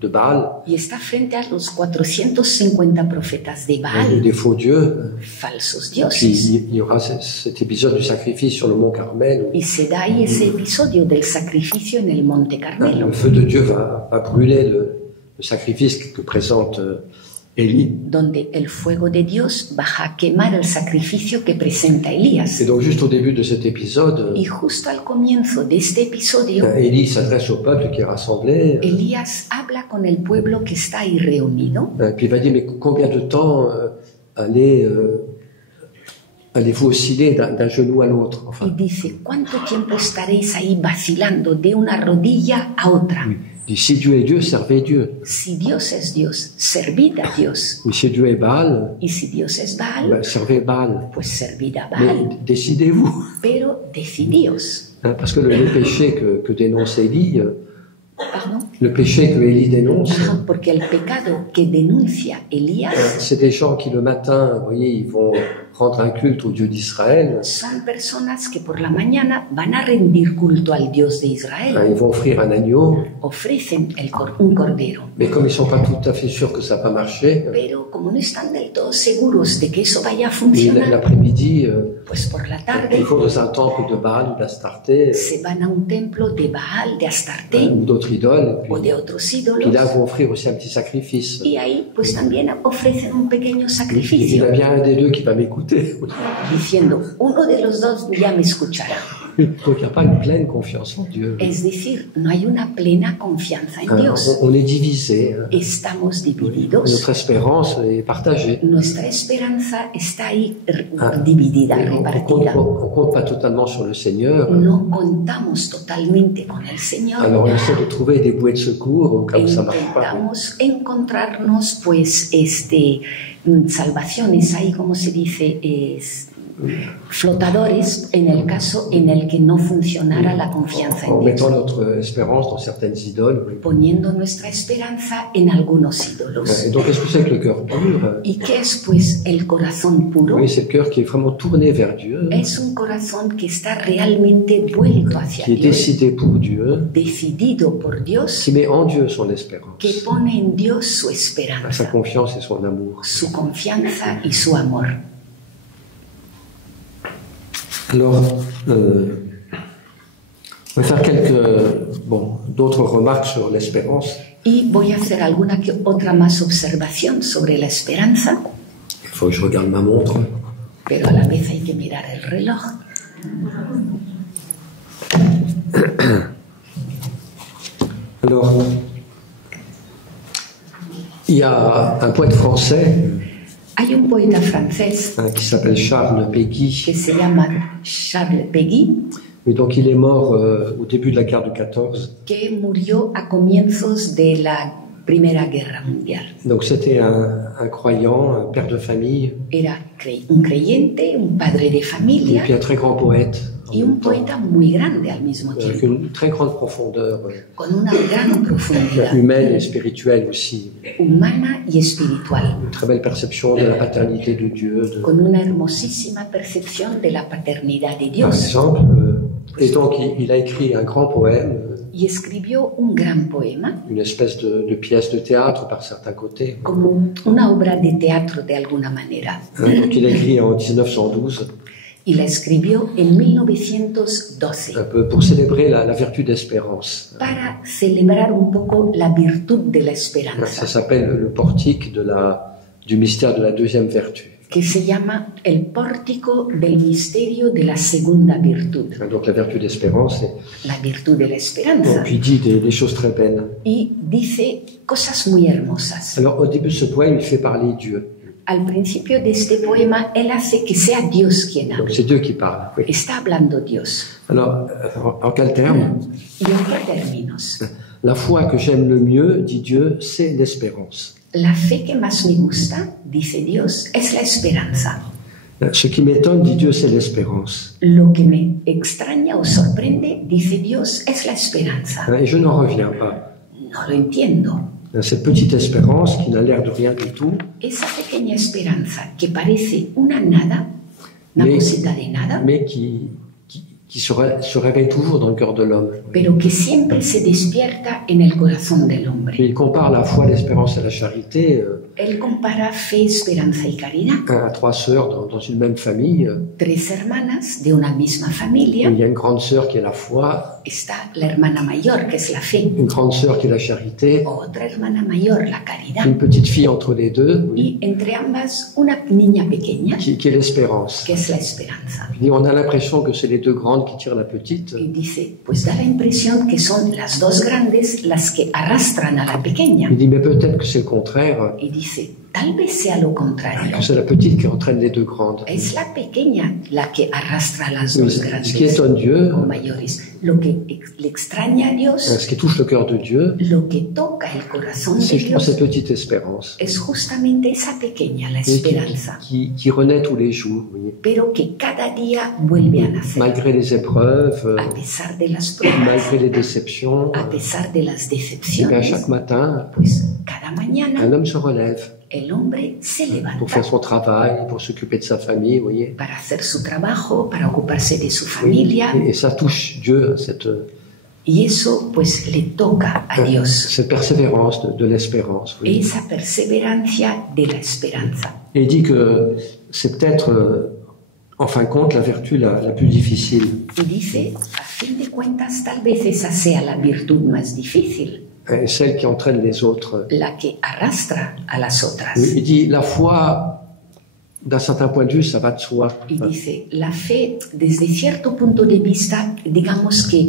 de Baal, Y está frente a los 450 profetas de Baal, des faux dieux. falsos Puis dioses. il y aura cet épisode du sacrifice sur le mont Carmel. Y se da ahí ese episodio del sacrificio en el Monte Carmelo, Le feu de Dieu va brûler le sacrifice que présente Élie. donde el fuego de Dios baja a quemar el sacrificio que presenta Elías. Et donc juste au début de cet épisode, Y justo al comienzo de este episodio, Élie s'adresse au peuple qui est rassemblé. Elías habla con el pueblo que está ahí reunido Puis il va dire, mais combien de temps allez allez-vous osciller d'un genou à l'autre? Y Enfin, dice, ¿cuánto tiempo estaréis ahí vacilando de una rodilla a otra? il dit, si Dieu est Dieu, servez Dieu. Si Dios es Dios, servid a Dios. Mais si Dieu est Baal, Y si Dios es Baal, ben, servez Baal. pues servid a Mais Baal. décidez-vous. Pero decidíos. Hein, parce que le péché que dénonce Élie, Pardon. le péché que Élie dénonce, Porque el pecado que denuncia Elías c'est des gens qui le matin, vous voyez, ils vont rendre un culte au Dieu d'Israël. son personas que por la mañana van a rendir culto al Dios de Hein, Israel. ils vont offrir un agneau, Ofrecen un cordero. mais comme ils sont pas tout à fait sûrs que ça va marcher, Pero como no están del todo seguros de que eso vaya a et funcionar, l'après-midi, pues por la ils tarde vont dans un temple de Baal ou d'Astarté se van a un templo de Baal, de Astarte ou d'autres idoles, o de otros puis ídolos. là vont offrir aussi un petit sacrifice. Y ahí pues también ofrecen un pequeño Il y sacrificio, a bien un des deux qui va m'écouter. diciendo, uno de los dos ya me escuchará. Donc il n'y a pas une pleine confiance en Dieu. Es decir, no hay una plena confianza en Hein, Dios. on est divisé. Hein. Estamos divididos. Notre espérance est partagée. Nuestra esperanza está ahí Ah. dividida, Et on repartida. compte pas totalement sur le Seigneur. No contamos totalmente con el Señor. Alors on essaie de trouver des bouées de secours au cas où ça marche pas. Intentamos encontrarnos, pues, salvaciones, ahí, como se dice, flotadores en el caso en el que no funcionara la confianza En en mettant Dios, notre espérance dans certaines idoles. Oui. poniendo nuestra esperanza en algunos ídolos. Et donc qu'est-ce que c'est que le cœur pur? ¿Y qué es, pues, el corazón puro? Oui, c'est le cœur qui est vraiment tourné vers Dieu, Es un corazón que está realmente vuelto hacia qui est Dios, décidé pour Dieu, decidido por Dios, qui met en Dieu son que espérance, pone en Dios su sa esperanza, confiance et son amour. su confianza y su amor. Alors, on va faire d'autres remarques sur l'espérance. Y voy a hacer alguna que otra más observación sobre la esperanza, Il faut que je regarde ma montre. pero a la vez hay que mirar el reloj. Alors, il y a un poète français Hay un poeta francés hein, qui s'appelle Charles Péguy. que se llama Charles Péguy, Mais donc il est mort au début de la guerre de 14. que murió a comienzos de la Primera Guerra Mundial. Donc c'était un croyant, un père de famille, Era un creyente, un padre de et familia puis un très grand poète, en y un même temps, poeta muy grande al mismo avec tiempo, une très grande profondeur con una gran profundidad humaine et spirituelle aussi. humana y espiritual, Une très belle perception de la paternité de Dieu. con una hermosísima percepción de la paternidad de Par Dios. exemple, et donc il a écrit un grand poème, Y escribió un gran poema, une espèce de pièce de théâtre par certains côtés. como una obra de teatro de alguna manera, Donc il a écrit en 1912, y la escribió en 1912 un peu pour célébrer la vertu d'espérance. para celebrar un poco la virtud de la Ça esperanza, s'appelle le portique du mystère de la deuxième vertu. que se llama el pórtico del misterio de la segunda virtud, Donc la vertu d'espérance, la virtud de la et esperanza, puis il dit des choses très belles. y dice cosas muy hermosas. Alors au début de ce poème, il fait parler Dieu. Al principio de este poema, él hace que sea Dios quien Donc hable. c'est Dieu qui parle. Oui. Está hablando Dios. Alors en quel terme? ¿Y en qué términos? La foi que j'aime le mieux, dit Dieu, c'est l'espérance. La fe que más me gusta, dice Dios, es la esperanza. Ce qui m'étonne, dit Dieu, c'est l'espérance. Lo que me extraña o sorprende, dice Dios, es la esperanza. Et je n'en reviens pas. No lo entiendo. Cette petite espérance qui n'a l'air de rien du tout, Esa pequeña esperanza que parece una nada, una Mais- cosita de nada, mais qui se réveille toujours dans le cœur de l'homme. pero que siempre se despierta en el corazón del hombre. Il compare la foi, l'espérance et la charité Él compara fe, esperanza y caridad. à trois sœurs dans une même famille. Tres hermanas de una misma familia. Il y a une grande sœur qui est la foi, Está la hermana mayor, que es la fe, une grande sœur qui est la charité, otra hermana mayor, la caridad, une petite fille entre les deux, y entre ambas una niña pequeña, qui est l'espérance. que es la esperanza. Il dit, on a l'impression que c'est les deux grandes qui tirent la petite, Y dice, pues da la impresión que son las dos grandes las que arrastran a la pequeña. il dit, mais peut-être que c'est le contraire, Y dice, tal vez sea lo contrario. C'est la petite qui entraîne les deux grandes. Es la pequeña la que arrastra a las Oui, dos ce qui grandes étonne Dieu, o mayores. Lo que le extraña a Dios, ce qui touche le cœur de Dieu, lo que toca el corazón c'est de justement Dios, cette petite espérance es justamente esa pequeña, la et esperanza, qui renaît tous les jours, vous voyez. pero que cada día vuelve a nacer, Malgré les épreuves, a pesar de las pruebas, malgré les déceptions, a pesar de las et bien decepciones. chaque matin, Pues cada mañana un homme se relève el hombre se pour levanta faire son travail, pour s'occuper de sa famille, vous voyez. para hacer su trabajo, para ocuparse de su Oui. familia, Et ça touche Dieu, cette y eso pues le toca a Dios, persévérance de l'espérance. Oui. esa perseverancia de la esperanza. Et il dit que c'est peut-être, en fin de compte, la vertu la plus difficile. Y dice, a fin de cuentas, tal vez esa sea la virtud más difícil, Et celle qui entraîne les autres. la que arrastra a las otras. Il dit la foi, d'un certain point de vue, ça va de soi. Y dice, la fe, desde cierto punto de vista, digamos que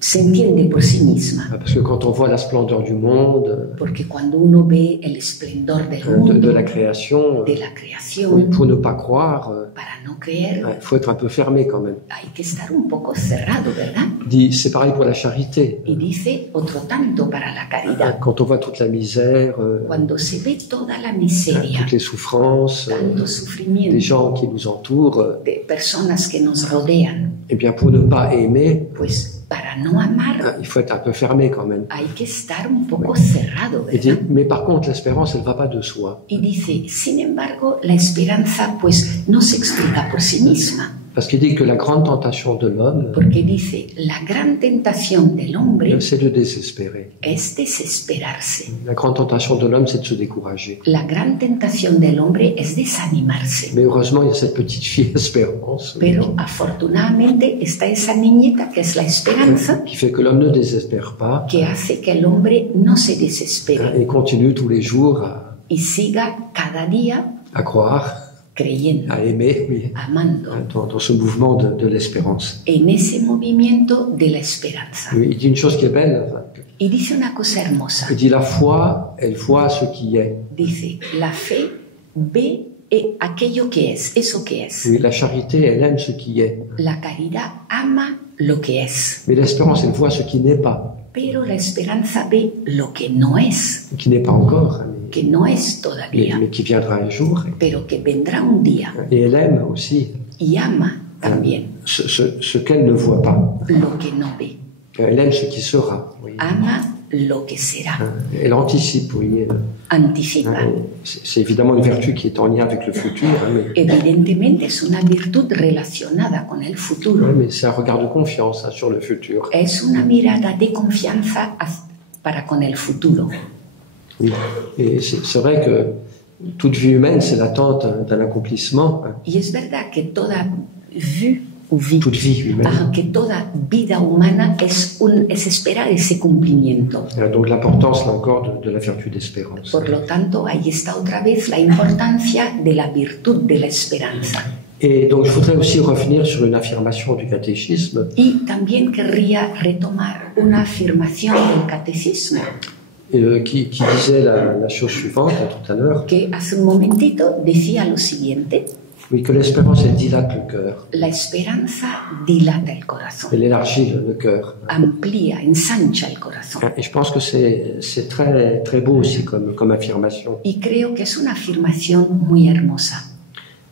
se entiende por sí misma, Parce que quand on voit la splendeur du monde, porque cuando uno ve el esplendor del mundo, de la création, de la creación, pour ne pas croire, para no creer, il faut être un peu fermé quand même. hay que estar un poco cerrado, ¿verdad? Il dit c'est pareil pour la charité. Y dice otro tanto para la caridad. Quand on voit toute la misère, Cuando se ve toda la miseria, toutes les souffrances, tanto des sufrimiento gens qui nous entourent, de personas que nos rodean, eh bien pour ne pas aimer, pues para no amar il faut être un peu fermé quand même. hay que estar un poco cerrado, Il dit, ¿verdad? mais par contre, l'espérance, elle ne va pas de soi. Y dice, sin embargo, la esperanza pues no se explica por sí misma, Parce qu'il dit que la grande tentation de l'homme, porque dice, la gran tentación del hombre c'est de désespérer. es desesperarse. La grande tentation de l'homme, c'est de se décourager. La gran tentación del hombre es desanimarse. Mais heureusement, il y a cette petite fille Espérance Pero afortunadamente está esa niñita que es la esperanza, qui fait que l'homme ne désespère pas que hace que el hombre no se desespere et continue tous les jours y siga cada día à croire, creyendo, à aimer, oui, amando, dans ce mouvement de l'espérance. en ese movimiento de la esperanza. Il dit une chose qui est belle. Y dice una cosa hermosa. Il dit la foi, elle voit ce qui est. Dice, la fe ve aquello que es, eso que es. Oui, la charité, elle aime ce qui est. La caridad ama lo que es, Mais l'espérance, elle voit ce qui n'est pas, pero la esperanza ve lo que no es encore, todavía, mais qui viendra un jour. pero que vendrá un día. Et elle aime aussi Y ama también ce qu'elle ne voit pas. lo que no ve. Elle aime ce qui sera. Oui. Ama lo que será. Elle anticipe, oui. Anticipa. C'est évidemment une vertu qui est en lien avec le futur, mais Evidentemente es una virtud relacionada con el futuro. c'est un regard de confiance sur le futur. Es una mirada de confianza para con el futuro. Oui. Et c'est vrai que toute vie humaine, c'est l'attente d'un accomplissement. Y es verdad que toda Toute vie humaine. que toda vida humana es esperar ese cumplimiento. Donc l'importance, là encore, de la vertu d'espérance. Por lo tanto, ahí está otra vez la importancia de la virtud de la esperanza. Et donc je voudrais aussi revenir sur une affirmation du catéchisme Y también querría retomar una afirmación del catecismo qui disait la chose suivante tout à l'heure, que hace un momentito decía lo siguiente: oui, que l'espérance, elle dilate le cœur, la esperanza dilata el corazón, elle élargit le cœur. amplía, ensancha el corazón. Et je pense que c'est très, très beau aussi comme affirmation. Y creo que es una afirmación muy hermosa.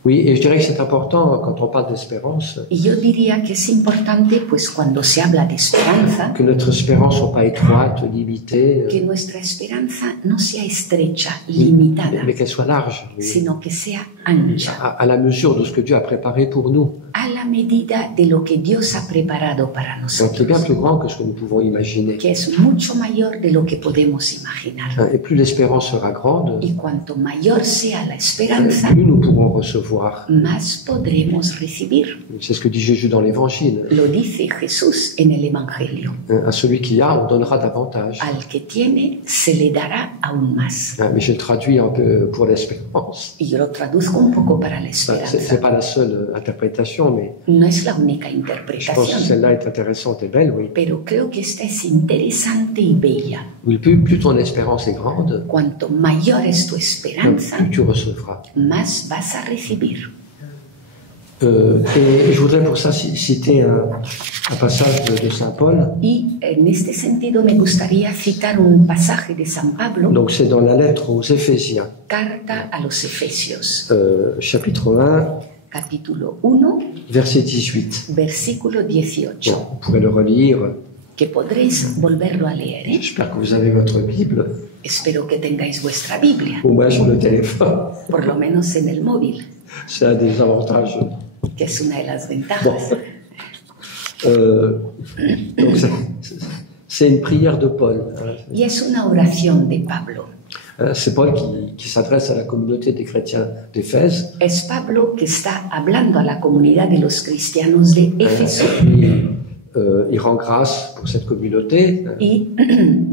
Oui, et je dirais que c'est important quand on parle d'espérance, Y yo diría que es importante, pues cuando se habla de esperanza, que notre espérance ne soit pas étroite, limitée, que nuestra esperanza no sea estrecha, limitada, mais qu'elle soit large, oui, sino que sea ancha, à la mesure de ce que Dieu a préparé pour nous. a la medida de lo que Dios ha preparado para Donc, qui est bien nosotros, plus grand que ce que nous pouvons imaginer. que es mucho mayor de lo que podemos imaginar. Et plus l'espérance sera grande, Y cuanto mayor sea la esperanza, plus nous pourrons recevoir. más podremos recibir. C'est ce que dit Jésus dans l'Évangile. Lo dice Jesús en el Evangelio. À celui qui a, on donnera davantage. Al que tiene, se le dará aún más. Mais je le traduis un peu pour l'espérance. Y yo lo traduzco un poco para la Ce n'est esperanza. pas la seule interprétation, mais No es la única je pense que interpretación, celle-là est intéressante et belle, oui. pero creo que esta es interesante y bella. Oui, plus ton espérance est grande, Cuanto mayor es tu esperanza, plus tu recevras. más vas a recibir. Et je voudrais pour ça citer un passage de Saint Paul. Y en este sentido me gustaría citar un pasaje de San Pablo, Donc c'est dans la lettre aux Éphésiens, carta a los Efesios, chapitre 1, capítulo 1, verset 18. versículo 18, Bon, vous pourrez le relire. que podréis volverlo a leer. J'espère que vous avez votre Bible, Espero que tengáis vuestra Biblia, au moins sur le téléphone. por lo menos en el móvil, C'est un des avantages. que es una de las Bon. ventajas. Donc c'est une prière de Paul. Y es una oración de Pablo. C'est Paul qui s'adresse à la communauté des chrétiens d'Éphèse. Es Pablo que está hablando a la comunidad de los cristianos de Éfeso Puis, il rend grâce pour cette communauté. y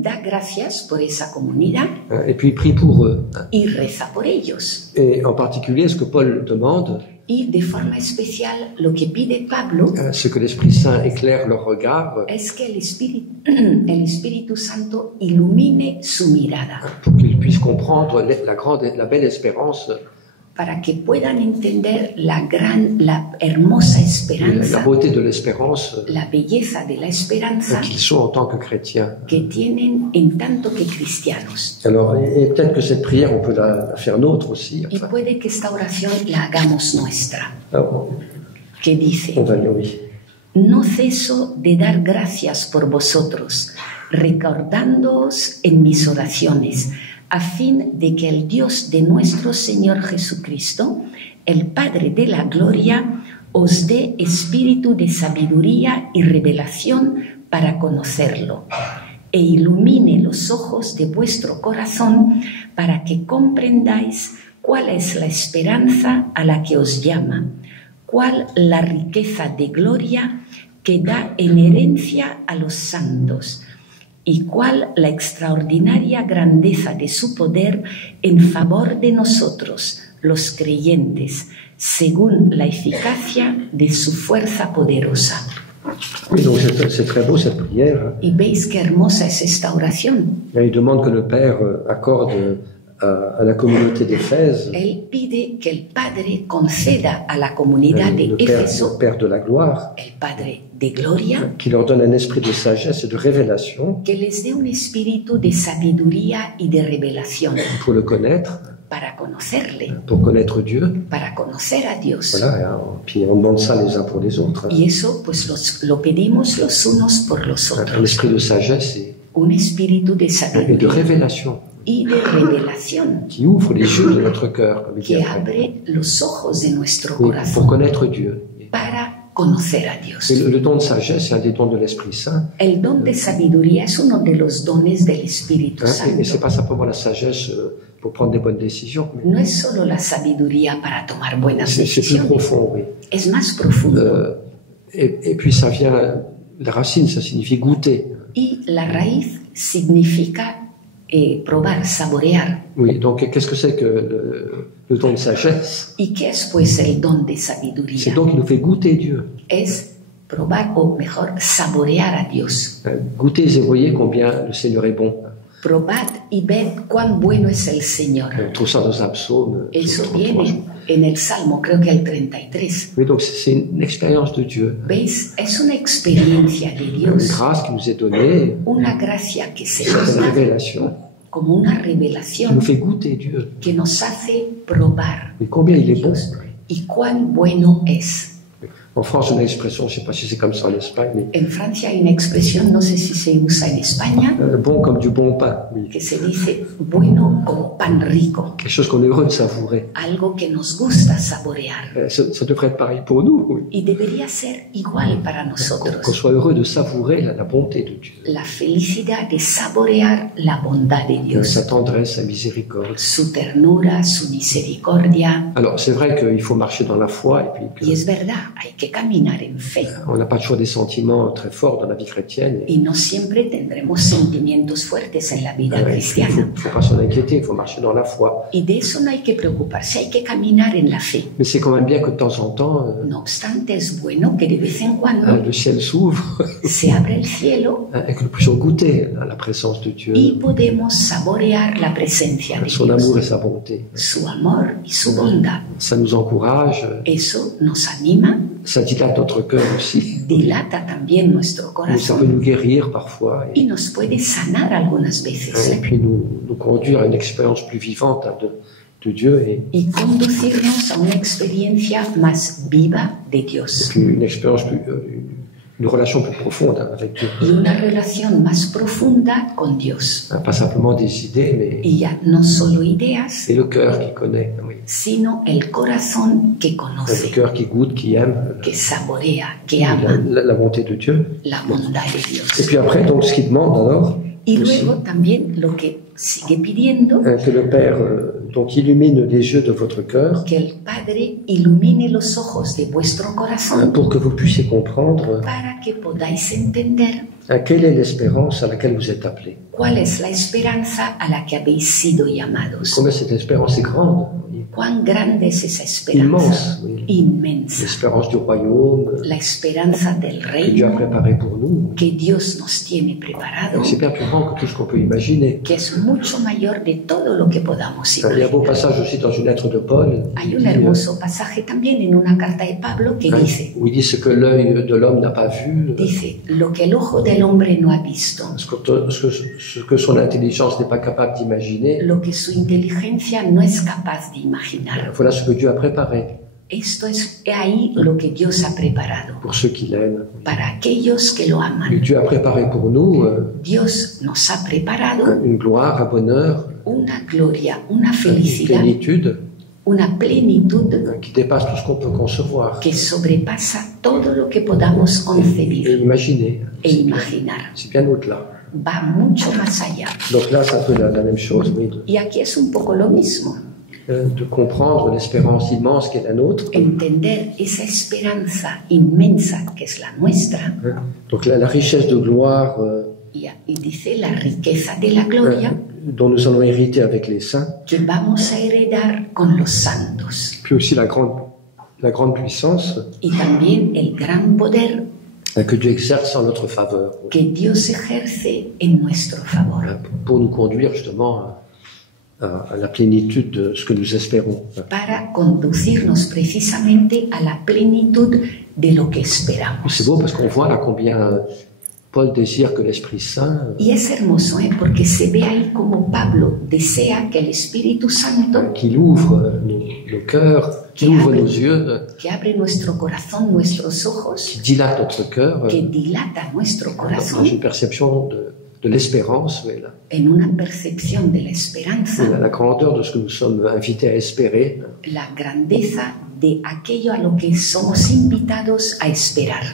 da gracias por esa comunidad Et puis il prie pour eux. y reza por ellos. Et en particulier, ce que Paul demande, Y de forma especial lo que pide Pablo c'est que l'Esprit Saint éclaire leur regard es que el Espíritu Santo ilumine su mirada pour qu'ils puissent comprendre la belle espérance, para que puedan entender la hermosa la esperanza, beauté de l'espérance la belleza de la esperanza qu'ils sont en tant que chrétiens. que tienen en tanto que cristianos. Alors, et peut-être que cette prière, on peut la faire nôtre aussi. Y Enfin, puede que esta oración la hagamos nuestra, alors, que dice: on va lire, oui. no ceso de dar gracias por vosotros, recordándoos en mis oraciones, a fin de que el Dios de nuestro Señor Jesucristo, el Padre de la gloria, os dé espíritu de sabiduría y revelación para conocerlo, e ilumine los ojos de vuestro corazón para que comprendáis cuál es la esperanza a la que os llama, cuál la riqueza de gloria que da en herencia a los santos, y cuál la extraordinaria grandeza de su poder en favor de nosotros, los creyentes, según la eficacia de su fuerza poderosa. Oui, donc c'est très beau cette prière. Y veis qué hermosa es esta oración. Il demande que le Père accorde à la communauté d'Éphèse, Él pide que el Padre conceda a la comunidad de le Éfeso, Père de la gloire, el Padre de gloria, qui leur donne un esprit de sagesse et de révélation que les dé un espíritu de sabiduría y de revelación pour le connaître, para conocerle, pour connaître Dieu. para conocer a Dios. Voilà, puis on demande ça les uns pour les autres. Y eso pues lo pedimos los unos por los Un otros. esprit de sagesse Un espíritu de et de sabiduría révélation y de revelación qui ouvre les yeux de notre cœur, comme il dit que après, abre los ojos de nuestro pour corazón connaître Dieu. para conocer a Dios. Et le don de sagesse, c'est un des dons de l'Esprit Saint. El don de sabiduría es uno de los dones del Espíritu Hein, et c'est Santo. pas simplement la sagesse pour prendre des bonnes décisions, mais No es solo la sabiduría para tomar buenas c'est plus decisiones, profond, oui. es más profundo. Et puis ça vient, la racine, ça signifie goûter. Y la raíz significa probar, saborear. Oui, donc qu'est-ce que c'est que le don de sagesse? ¿Y qué es pues el don de C'est sabiduría? donc qui nous fait goûter Dieu. Es probar, o mejor, saborear a Dios. Goûtez et voyez combien le Seigneur est bon. Probad y ved cuán bueno es el Señor. On trouve ça dans un psaume. Eso psaume 33. viene en el Salmo, creo que el 33. Oui, donc c'est une expérience de Dieu. ¿Veis? Es una experiencia de Une Dios, grâce qui nous est donnée, una gracia que se une nos da révélation como una qui nous revelación fait goûter Dieu. que nos hace probar Mais combien il est bon. Dios y cuán bueno es. En France, on a une expression, je ne sais pas si c'est comme ça en Espagne, mais En Francia hay una expresión, no sé si se usa en España, bon comme du bon pain. Oui. que se dice bueno como pan rico, Quelque chose qu'on est heureux de savourer. algo que nos gusta saborear. Ça devrait être pareil pour nous, oui. Y debería ser igual para Qu'on nosotros. soit heureux de savourer la bonté de Dieu, La felicidad de saborear la bondad de Dios, sa tendresse, sa miséricorde. su ternura, su misericordia. Alors, c'est vrai qu'il faut marcher dans la foi et puis Y es verdad, hay que que caminar en fe. On n'a pas toujours des sentiments très forts dans la vie chrétienne. Y no siempre tendremos sentimientos fuertes en la vida Il ne cristiana. faut pas s'en inquiéter, il faut marcher dans la foi. Y de eso no hay que preocuparse, hay que caminar en la fe. Mais c'est quand même bien que de temps en temps, No obstante, es bueno que de vez en cuando le ciel s'ouvre se abra el cielo et que nous puissions goûter à la présence de Dieu, y podemos saborear la presencia de son amour et Dios, sa bonté. su amor y su bondad. Ça nous encourage, Eso nos anima, ça dilate notre cœur aussi. dilata también nuestro Ça peut corazón nous guérir parfois y nos puede sanar algunas veces et puis nous conduire à une expérience plus vivante de Dieu y conducirnos a una experiencia más viva de et Dios puis une expérience plus, une relation plus profonde avec Dieu. y una relación más profunda con Dios. Pas simplement des idées, mais Y ya no solo ideas, c'est le cœur qui connaît, oui. sino el corazón que Le conoce, cœur qui goûte, qui aime que saborea, que ama la bonté de Dieu. la bondad de Et Dios. puis après, donc, ce qu'il demande alors, Y aussi, luego también lo que sigue pidiendo, que le Père donc illumine les yeux de votre cœur que el Padre ilumine los ojos de vuestro corazón pour que vous puissiez comprendre para que podáis entender quelle est l'espérance à laquelle vous êtes appelés. cuál es la esperanza a la que habéis sido llamados. Combien cette espérance est grande, oui. Cuán grande es esa Immense, esperanza, oui. inmensa, L'espérance du royaume la esperanza del que Dieu a reino préparé pour nous. que Dios nos tiene preparado, C'est bien plus grand que tout ce qu'on peut imaginer. que es mucho mayor de todo lo que podamos Il y a un beau imaginar. passage aussi dans une lettre de Paul Hay un hermoso pasaje también en una carta de Pablo que dice, où il dit ce que l'œil de l'homme n'a pas vu, dice, lo que el ojo del hombre no ha visto, ce que son intelligence n'est pas capable d'imaginer, lo que su inteligencia no es capaz de imaginar. voilà ce que Dieu a préparé Esto es ahí lo que Dios ha preparado pour ceux qui l'aiment. para aquellos que lo Et aman. Dieu a préparé pour nous Dios nos ha preparado une gloire, un bonheur, una gloria, una une felicidad, plénitude una plenitud qui dépasse tout ce qu'on peut concevoir que sobrepasa todo lo que podamos et concebir imaginer. e imaginar. C'est bien au-delà. Va mucho más allá. Donc là, c'est un peu la même chose, oui, Y aquí es un poco lo mismo, de comprendre l'espérance immense qui est la nôtre. entender esa esperanza inmensa que es la nuestra. Donc la richesse de gloire Y dice la riqueza de la gloria dont nous allons hériter avec les saints, que vamos a heredar con los santos. puis aussi la grande puissance Y también el gran poder que Dieu exerce en notre faveur que Dios ejerce en nuestro favor pour nous conduire justement à la plénitude de ce que nous espérons. para conducirnos precisamente a la plenitud de lo que esperamos. C'est beau parce qu'on voit là combien Paul désire que l'Esprit Saint Y es hermoso, porque se ve ahí como Pablo desea que el Espíritu Santo, qu'il ouvre nos cœurs, qu'il ouvre nos yeux, que abre nuestro corazón, nuestros ojos, qu'il dilate notre cœur que dilata nuestro dans corazón une perception de l'espérance, oui, en una percepción de la esperanza, la grandeur de ce que nous sommes invités à espérer, la grandeza de aquello a lo que somos invitados a esperar,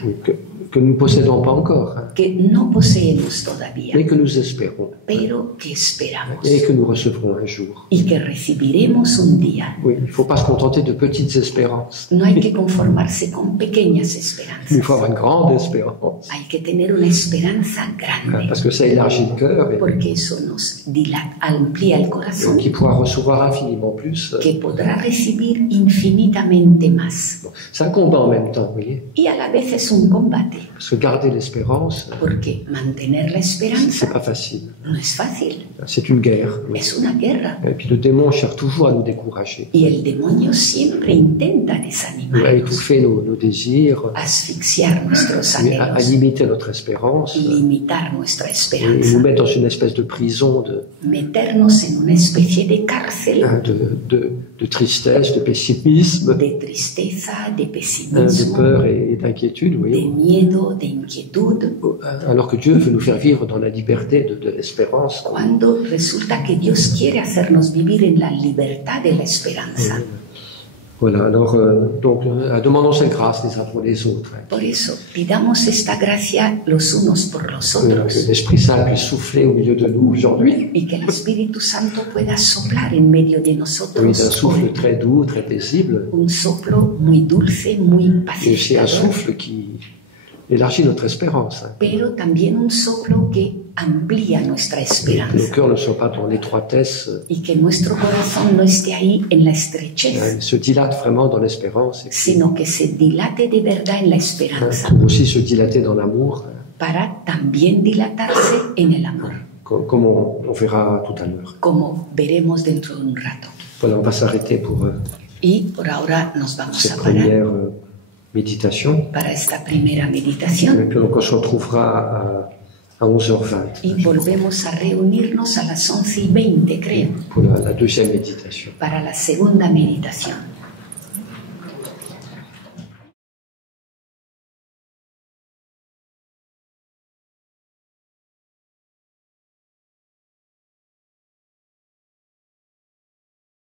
que nous ne possédons pas encore, que no poseemos todavía, mais que nous espérons pero que esperamos et que nous recevrons un jour. y que recibiremos un día. Oui, il ne faut pas se contenter de petites espérances. No hay que conformarse con pequeñas Il esperanzas, faut avoir une grande espérance, hay que tener una esperanza grande, parce que ça élargit le cœur et porque eso nos dilata, amplía el corazón, qui pourra recevoir infiniment plus. que podrá recibir infinitamente más. C'est un combat en même temps, vous voyez, Y a la vez es un combate, parce que garder l'espérance, porque mantener la esperanza c'est pas facile. no es fácil, C'est une guerre. Oui. es una guerra. Et puis le démon cherche toujours à nous décourager. Y el demonio siempre intenta À desanimarnos, étouffer nos désirs, asfixiar nuestros à anhelos, limiter notre espérance limitar nuestra et esperanza, nous mettre dans une espèce de prison meternos en una especie de cárcel de tristesse, de pessimisme, de tristeza, de de pesimismo, peur et d'inquiétude, oui. de miedo, de inquietud, Alors que Dieu veut nous faire vivre dans la liberté de l'espérance. cuando resulta que Dios quiere hacernos vivir en la libertad de la esperanza. Voilà, alors, donc, demandons cette grâce les uns pour les autres. Por eso, pidamos esta gracia los unos por los Que otros. l'Esprit Saint puisse souffler au milieu de nous aujourd'hui. Y que el Espíritu Santo pueda soplar en medio de Oui, d'un nosotros souffle hoy. très doux, très paisible. Un soplo muy dulce, muy Et aussi un pacificador, souffle qui élargit notre espérance. pero también un soplo que amplía nuestra Que nos esperanza. cœurs ne soient pas dans l'étroitesse, Y que nuestro corazón no esté ahí en la estrechez, se dilatent vraiment dans l'espérance. Et puis, sino que se dilate de verdad en la esperanza, pour aussi se dilater dans l'amour, para también dilatarse en el amor, comme on verra tout à l'heure. como veremos dentro de un rato. Voilà, on va s'arrêter pour Y por ahora nos vamos cette a parar première méditation. para esta primera meditación. Et puis donc on se retrouvera à 11h20 Y volvemos a reunirnos a las 11:20, creo, pour la deuxième méditation. para la segunda meditación.